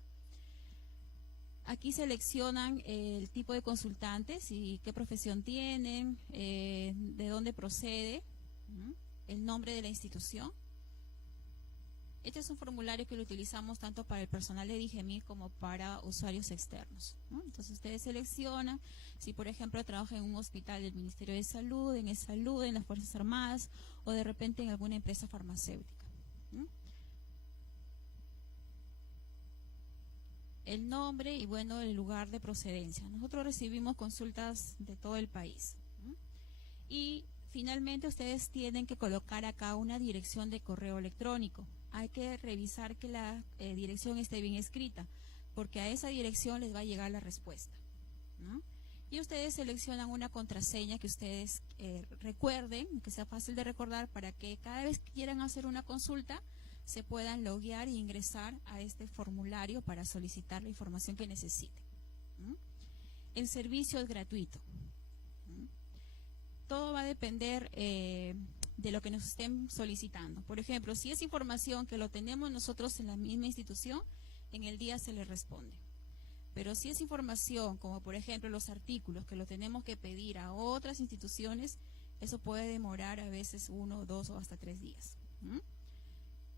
Aquí seleccionan el tipo de consultantes y qué profesión tienen, de dónde procede, el nombre de la institución. Este es un formulario que lo utilizamos tanto para el personal de DIGEMI como para usuarios externos, ¿no? Entonces ustedes seleccionan si, por ejemplo, trabajan en un hospital del Ministerio de Salud, en las Fuerzas Armadas o de repente en alguna empresa farmacéutica, ¿no? El nombre y, bueno, el lugar de procedencia. Nosotros recibimos consultas de todo el país, ¿no? Y finalmente ustedes tienen que colocar acá una dirección de correo electrónico. Hay que revisar que la dirección esté bien escrita, porque a esa dirección les va a llegar la respuesta, ¿no? Y ustedes seleccionan una contraseña que ustedes recuerden, que sea fácil de recordar, para que cada vez que quieran hacer una consulta se puedan loguear e ingresar a este formulario para solicitar la información que necesiten, ¿no? El servicio es gratuito, ¿no? Todo va a depender de lo que nos estén solicitando. Por ejemplo, si es información que lo tenemos nosotros en la misma institución, en el día se le responde. Pero si es información, como por ejemplo los artículos, que lo tenemos que pedir a otras instituciones, eso puede demorar a veces 1, 2 o hasta 3 días, ¿no?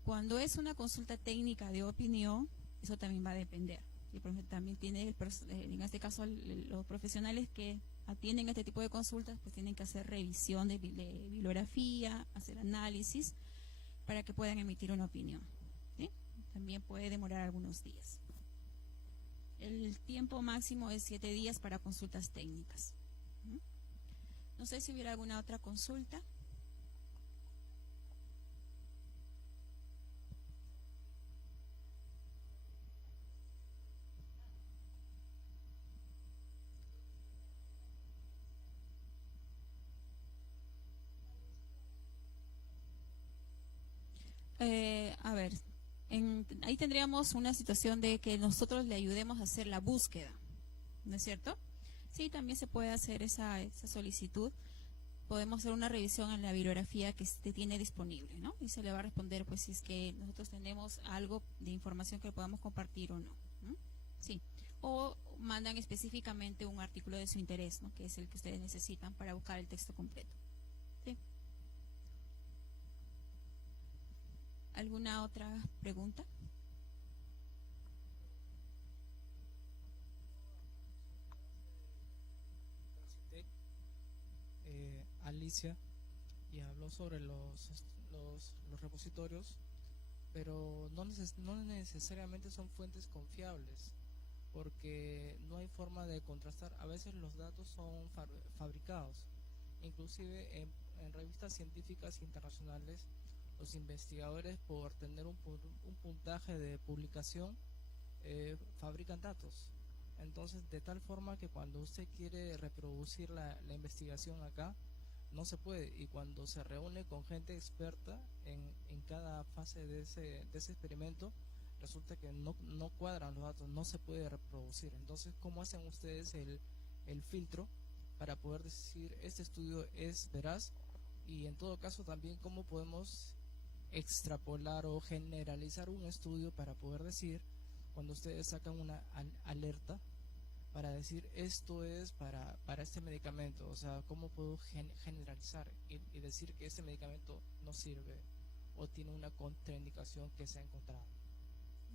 Cuando es una consulta técnica de opinión, eso también va a depender. Y por ejemplo, también tiene, en este caso, los profesionales que atienden este tipo de consultas, pues tienen que hacer revisión de bibliografía, hacer análisis, para que puedan emitir una opinión, ¿sí? También puede demorar algunos días. El tiempo máximo es 7 días para consultas técnicas. No sé si hubiera alguna otra consulta. A ver, ahí tendríamos una situación de que nosotros le ayudemos a hacer la búsqueda, ¿no es cierto? Sí, también se puede hacer esa solicitud. Podemos hacer una revisión en la bibliografía que se tiene disponible, ¿no? Y se le va a responder, pues, si es que nosotros tenemos algo de información que podamos compartir o no, ¿no? Sí. O mandan específicamente un artículo de su interés, ¿no? Que es el que ustedes necesitan para buscar el texto completo. Sí. ¿Alguna otra pregunta? Alicia, y habló sobre los repositorios, pero no necesariamente son fuentes confiables, porque no hay forma de contrastar. A veces los datos son fabricados, inclusive en revistas científicas internacionales. Los investigadores, por tener un puntaje de publicación, fabrican datos. Entonces, de tal forma que cuando usted quiere reproducir la investigación acá, no se puede. Y cuando se reúne con gente experta en cada fase de ese experimento, resulta que no cuadran los datos, no se puede reproducir. Entonces, ¿cómo hacen ustedes el filtro para poder decir este estudio es veraz? Y en todo caso también, ¿cómo podemos extrapolar o generalizar un estudio para poder decir, cuando ustedes sacan una alerta para decir esto es para este medicamento? O sea, ¿cómo puedo generalizar y decir que este medicamento no sirve o tiene una contraindicación que se ha encontrado?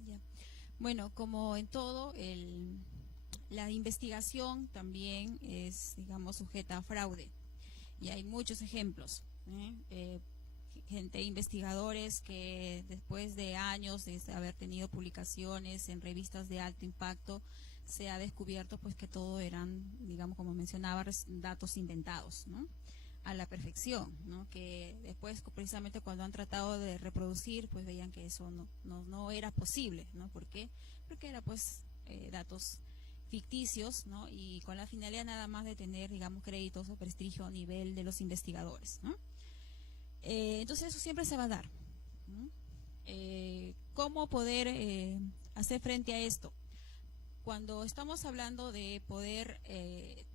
Ya. Bueno, como en todo, la investigación también es, digamos, sujeta a fraude, y hay muchos ejemplos, investigadores que después de años de haber tenido publicaciones en revistas de alto impacto, se ha descubierto pues que todo eran, digamos, como mencionaba, datos inventados, ¿no? A la perfección, ¿no? Que después, precisamente cuando han tratado de reproducir, pues veían que eso no era posible, ¿no? ¿Por qué? Porque era pues datos ficticios, ¿no? Y con la finalidad nada más de tener, digamos, créditos o prestigio a nivel de los investigadores, ¿no? Entonces eso siempre se va a dar, ¿no? ¿Cómo poder hacer frente a esto? Cuando estamos hablando de poder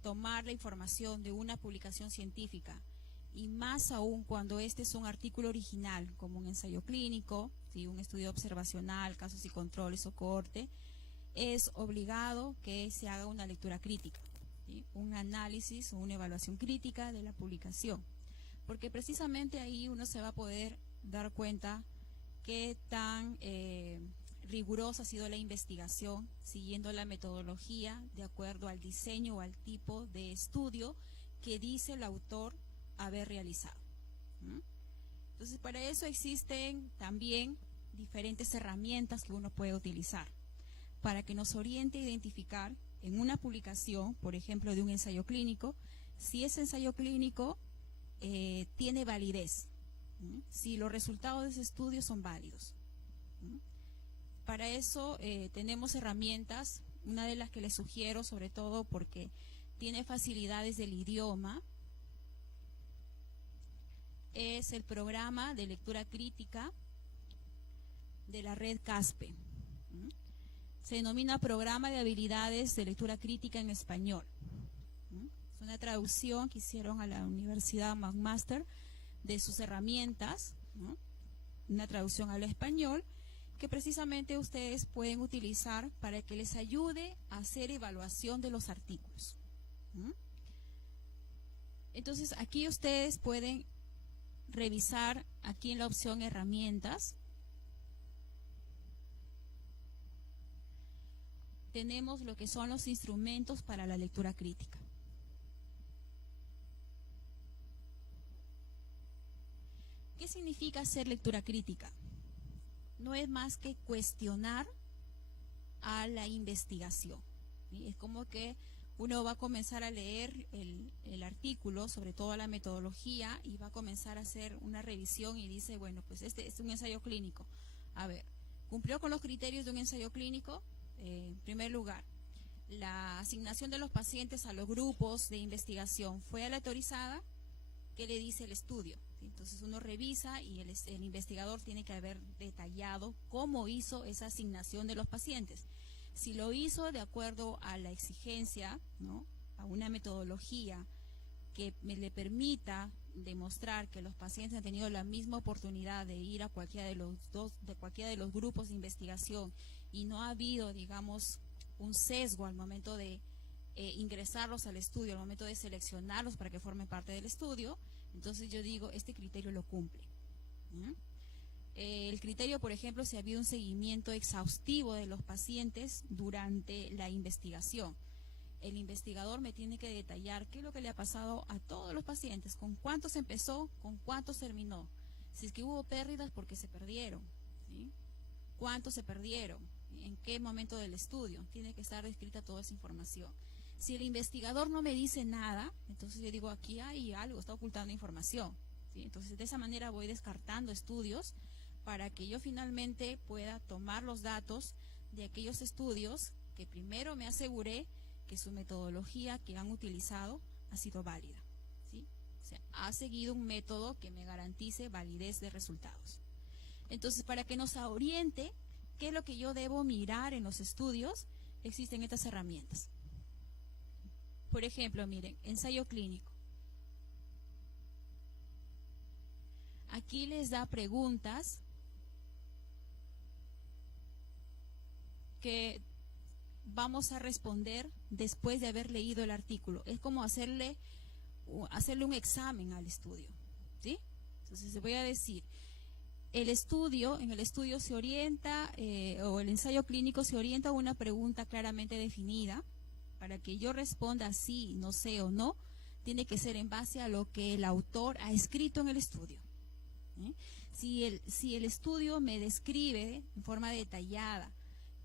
tomar la información de una publicación científica y más aún cuando este es un artículo original, como un ensayo clínico, ¿sí? Un estudio observacional, casos y controles o cohorte, es obligado que se haga una lectura crítica, ¿sí? Un análisis o una evaluación crítica de la publicación, porque precisamente ahí uno se va a poder dar cuenta qué tan rigurosa ha sido la investigación, siguiendo la metodología de acuerdo al diseño o al tipo de estudio que dice el autor haber realizado. Entonces, para eso existen también diferentes herramientas que uno puede utilizar para que nos oriente a identificar en una publicación, por ejemplo, de un ensayo clínico, si ese ensayo clínico tiene validez, si los resultados de ese estudio son válidos. Para eso tenemos herramientas, una de las que les sugiero, sobre todo porque tiene facilidades del idioma, es el programa de lectura crítica de la red CASPE. Se denomina Programa de Habilidades de Lectura Crítica en Español. Es una traducción que hicieron a la Universidad McMaster de sus herramientas, ¿no? Una traducción al español que precisamente ustedes pueden utilizar para que les ayude a hacer evaluación de los artículos. Entonces, aquí ustedes pueden revisar aquí en la opción herramientas. Tenemos lo que son los instrumentos para la lectura crítica. ¿Qué significa hacer lectura crítica? No es más que cuestionar a la investigación, ¿sí? Es como que uno va a comenzar a leer el artículo, sobre todo la metodología, y va a comenzar a hacer una revisión y dice, bueno, pues este es un ensayo clínico. A ver, ¿cumplió con los criterios de un ensayo clínico? En primer lugar, la asignación de los pacientes a los grupos de investigación fue aleatorizada. ¿Qué le dice el estudio? Entonces uno revisa y el investigador tiene que haber detallado cómo hizo esa asignación de los pacientes. Si lo hizo de acuerdo a la exigencia, ¿no?, a una metodología que le permita demostrar que los pacientes han tenido la misma oportunidad de ir a cualquiera de los grupos de investigación y no ha habido, digamos, un sesgo al momento de ingresarlos al estudio, al momento de seleccionarlos para que formen parte del estudio, entonces yo digo, este criterio lo cumple. El criterio, por ejemplo, si ha habido un seguimiento exhaustivo de los pacientes durante la investigación. El investigador me tiene que detallar qué es lo que le ha pasado a todos los pacientes, con cuántos empezó, con cuántos terminó. Si es que hubo pérdidas, porque se perdieron, ¿sí? ¿Cuántos se perdieron? ¿En qué momento del estudio? Tiene que estar descrita toda esa información. Si el investigador no me dice nada, entonces yo digo, aquí hay algo, está ocultando información, ¿sí? Entonces de esa manera voy descartando estudios para que yo finalmente pueda tomar los datos de aquellos estudios que primero me aseguré que su metodología que han utilizado ha sido válida, ¿sí? O sea, ha seguido un método que me garantice validez de resultados. Entonces, para que nos oriente qué es lo que yo debo mirar en los estudios, existen estas herramientas. Por ejemplo, miren, ensayo clínico. Aquí les da preguntas que vamos a responder después de haber leído el artículo. Es como hacerle un examen al estudio, ¿sí? Entonces les voy a decir, en el estudio se orienta, o el ensayo clínico se orienta a una pregunta claramente definida. Para que yo responda sí, no sé o no, tiene que ser en base a lo que el autor ha escrito en el estudio. Si el estudio me describe en forma detallada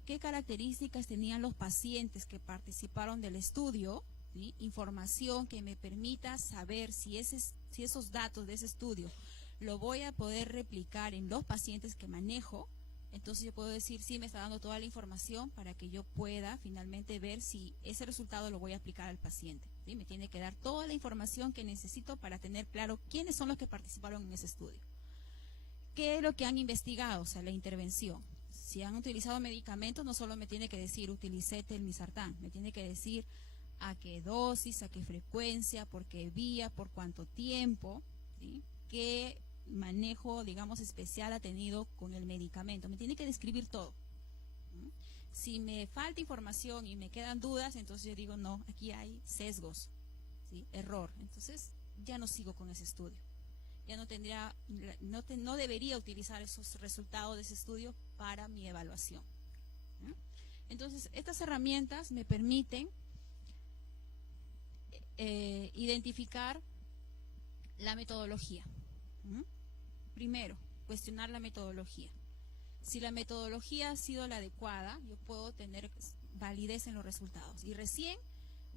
qué características tenían los pacientes que participaron del estudio, ¿sí?, información que me permita saber si esos datos de ese estudio lo voy a poder replicar en los pacientes que manejo, entonces yo puedo decir, sí, me está dando toda la información para que yo pueda finalmente ver si ese resultado lo voy a aplicar al paciente, ¿sí? Me tiene que dar toda la información que necesito para tener claro quiénes son los que participaron en ese estudio. ¿Qué es lo que han investigado? O sea, la intervención. Si han utilizado medicamentos, no solo me tiene que decir, utilicé telmisartán, me tiene que decir a qué dosis, a qué frecuencia, por qué vía, por cuánto tiempo, ¿sí? ¿Qué manejo, digamos, especial ha tenido con el medicamento? Me tiene que describir todo. Si me falta información y me quedan dudas, entonces yo digo, no, aquí hay sesgos, ¿sí? Error. Entonces ya no sigo con ese estudio. Ya no tendría, no debería utilizar esos resultados de ese estudio para mi evaluación. Entonces, estas herramientas me permiten identificar la metodología. Primero, cuestionar la metodología. Si la metodología ha sido la adecuada, yo puedo tener validez en los resultados. Y recién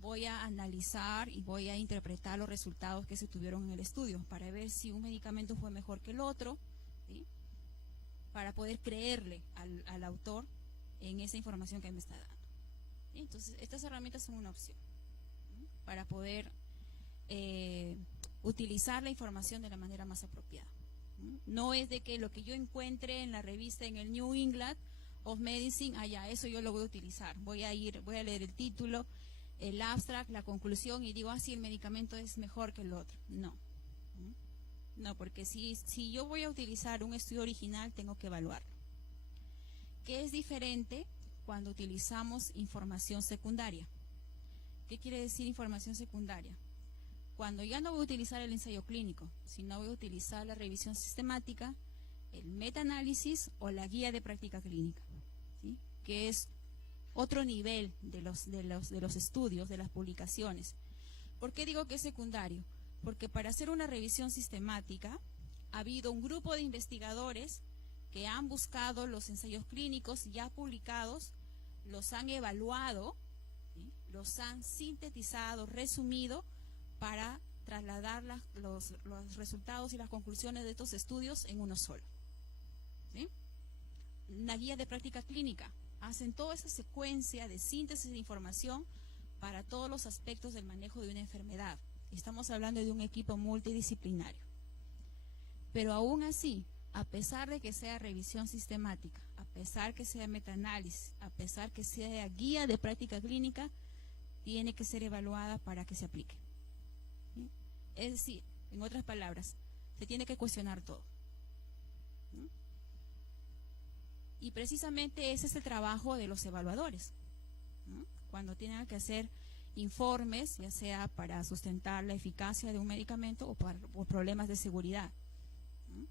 voy a analizar y voy a interpretar los resultados que se tuvieron en el estudio para ver si un medicamento fue mejor que el otro, ¿sí? Para poder creerle al autor en esa información que me está dando. ¿Sí? Entonces, estas herramientas son una opción, ¿sí? Para poder utilizar la información de la manera más apropiada. No es de que lo que yo encuentre en la revista, en el New England of Medicine, eso yo lo voy a utilizar. Voy a leer el título, el abstract, la conclusión y digo, sí, el medicamento es mejor que el otro. No. No, porque si yo voy a utilizar un estudio original, tengo que evaluarlo. ¿Qué es diferente cuando utilizamos información secundaria? ¿Qué quiere decir información secundaria? Cuando ya no voy a utilizar el ensayo clínico, sino voy a utilizar la revisión sistemática, el metaanálisis o la guía de práctica clínica, ¿sí? Que es otro nivel de los estudios, de las publicaciones. ¿Por qué digo que es secundario? Porque para hacer una revisión sistemática ha habido un grupo de investigadores que han buscado los ensayos clínicos ya publicados, los han evaluado, ¿sí? Los han sintetizado, resumido, para trasladar los resultados y las conclusiones de estos estudios en uno solo, ¿sí? Una guía de práctica clínica. Hacen toda esa secuencia de síntesis de información para todos los aspectos del manejo de una enfermedad. Estamos hablando de un equipo multidisciplinario. Pero aún así, a pesar de que sea revisión sistemática, a pesar que sea metaanálisis, a pesar que sea guía de práctica clínica, tiene que ser evaluada para que se aplique. ¿Sí? Es decir, en otras palabras, se tiene que cuestionar todo. ¿Sí? Y precisamente ese es el trabajo de los evaluadores. ¿Sí? Cuando tienen que hacer informes, ya sea para sustentar la eficacia de un medicamento o por problemas de seguridad. ¿Sí?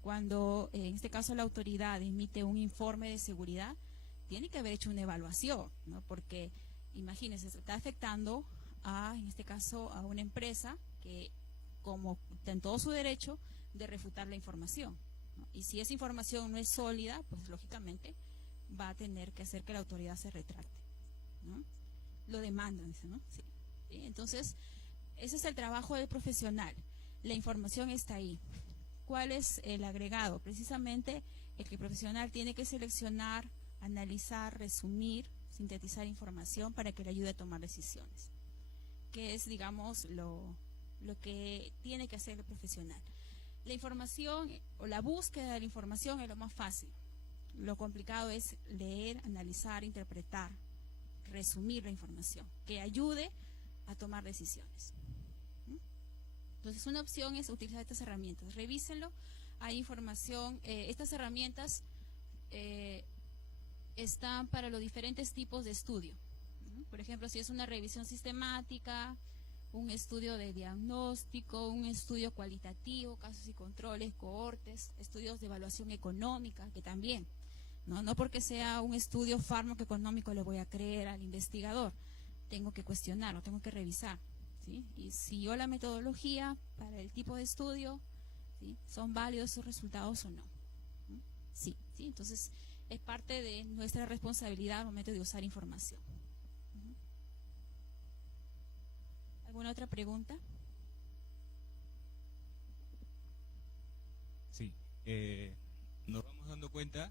Cuando, en este caso, la autoridad emite un informe de seguridad, tiene que haber hecho una evaluación, ¿no? Porque, imagínense, se está afectando en este caso, a una empresa que, como está en todo su derecho de refutar la información, ¿no? Y si esa información no es sólida, pues lógicamente va a tener que hacer que la autoridad se retracte, ¿no? Lo demandan, dice, ¿no? Sí. ¿Sí? Entonces, ese es el trabajo del profesional. La información está ahí. ¿Cuál es el agregado? Precisamente el que el profesional tiene que seleccionar, analizar, resumir, sintetizar información para que le ayude a tomar decisiones, que es, digamos, lo que tiene que hacer el profesional. La información o la búsqueda de la información es lo más fácil. Lo complicado es leer, analizar, interpretar, resumir la información, que ayude a tomar decisiones. Entonces, una opción es utilizar estas herramientas. Revísenlo, hay información, estas herramientas están para los diferentes tipos de estudio. Por ejemplo, si es una revisión sistemática, un estudio de diagnóstico, un estudio cualitativo, casos y controles, cohortes, estudios de evaluación económica, que también, no porque sea un estudio farmacoeconómico le voy a creer al investigador, tengo que cuestionarlo, tengo que revisar, ¿sí? Y si yo la metodología para el tipo de estudio, ¿sí? ¿Son válidos esos resultados o no? Sí, ¿sí? Entonces es parte de nuestra responsabilidad al momento de usar información. ¿Alguna otra pregunta? Sí, nos vamos dando cuenta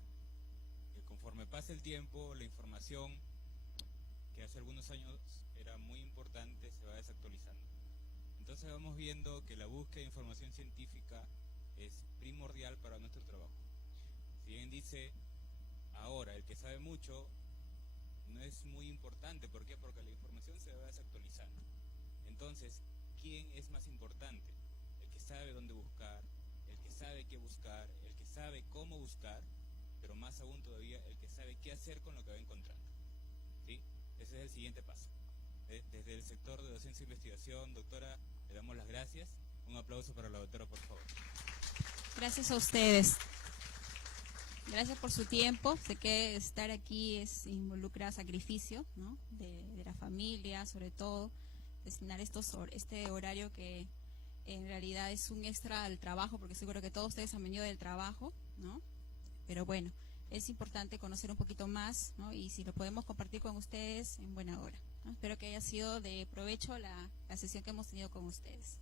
que conforme pasa el tiempo, la información que hace algunos años era muy importante se va desactualizando. Entonces vamos viendo que la búsqueda de información científica es primordial para nuestro trabajo. Si bien dice, ahora el que sabe mucho no es muy importante. ¿Por qué? Porque la información se va desactualizando. Entonces, ¿quién es más importante? ¿El que sabe dónde buscar? cómo buscar, pero más aún todavía el que sabe qué hacer con lo que va encontrando. ¿Sí? Ese es el siguiente paso. Desde el sector de docencia e investigación, doctora, le damos las gracias. Un aplauso para la doctora, por favor. Gracias a ustedes. Gracias por su tiempo. Sé que estar aquí involucra sacrificio, ¿no? de la familia, sobre todo, destinar este horario que en realidad es un extra al trabajo, porque seguro que todos ustedes han venido del trabajo, ¿no? Pero bueno, es importante conocer un poquito más, ¿no? Y si lo podemos compartir con ustedes, en buena hora, ¿no? Espero que haya sido de provecho la sesión que hemos tenido con ustedes.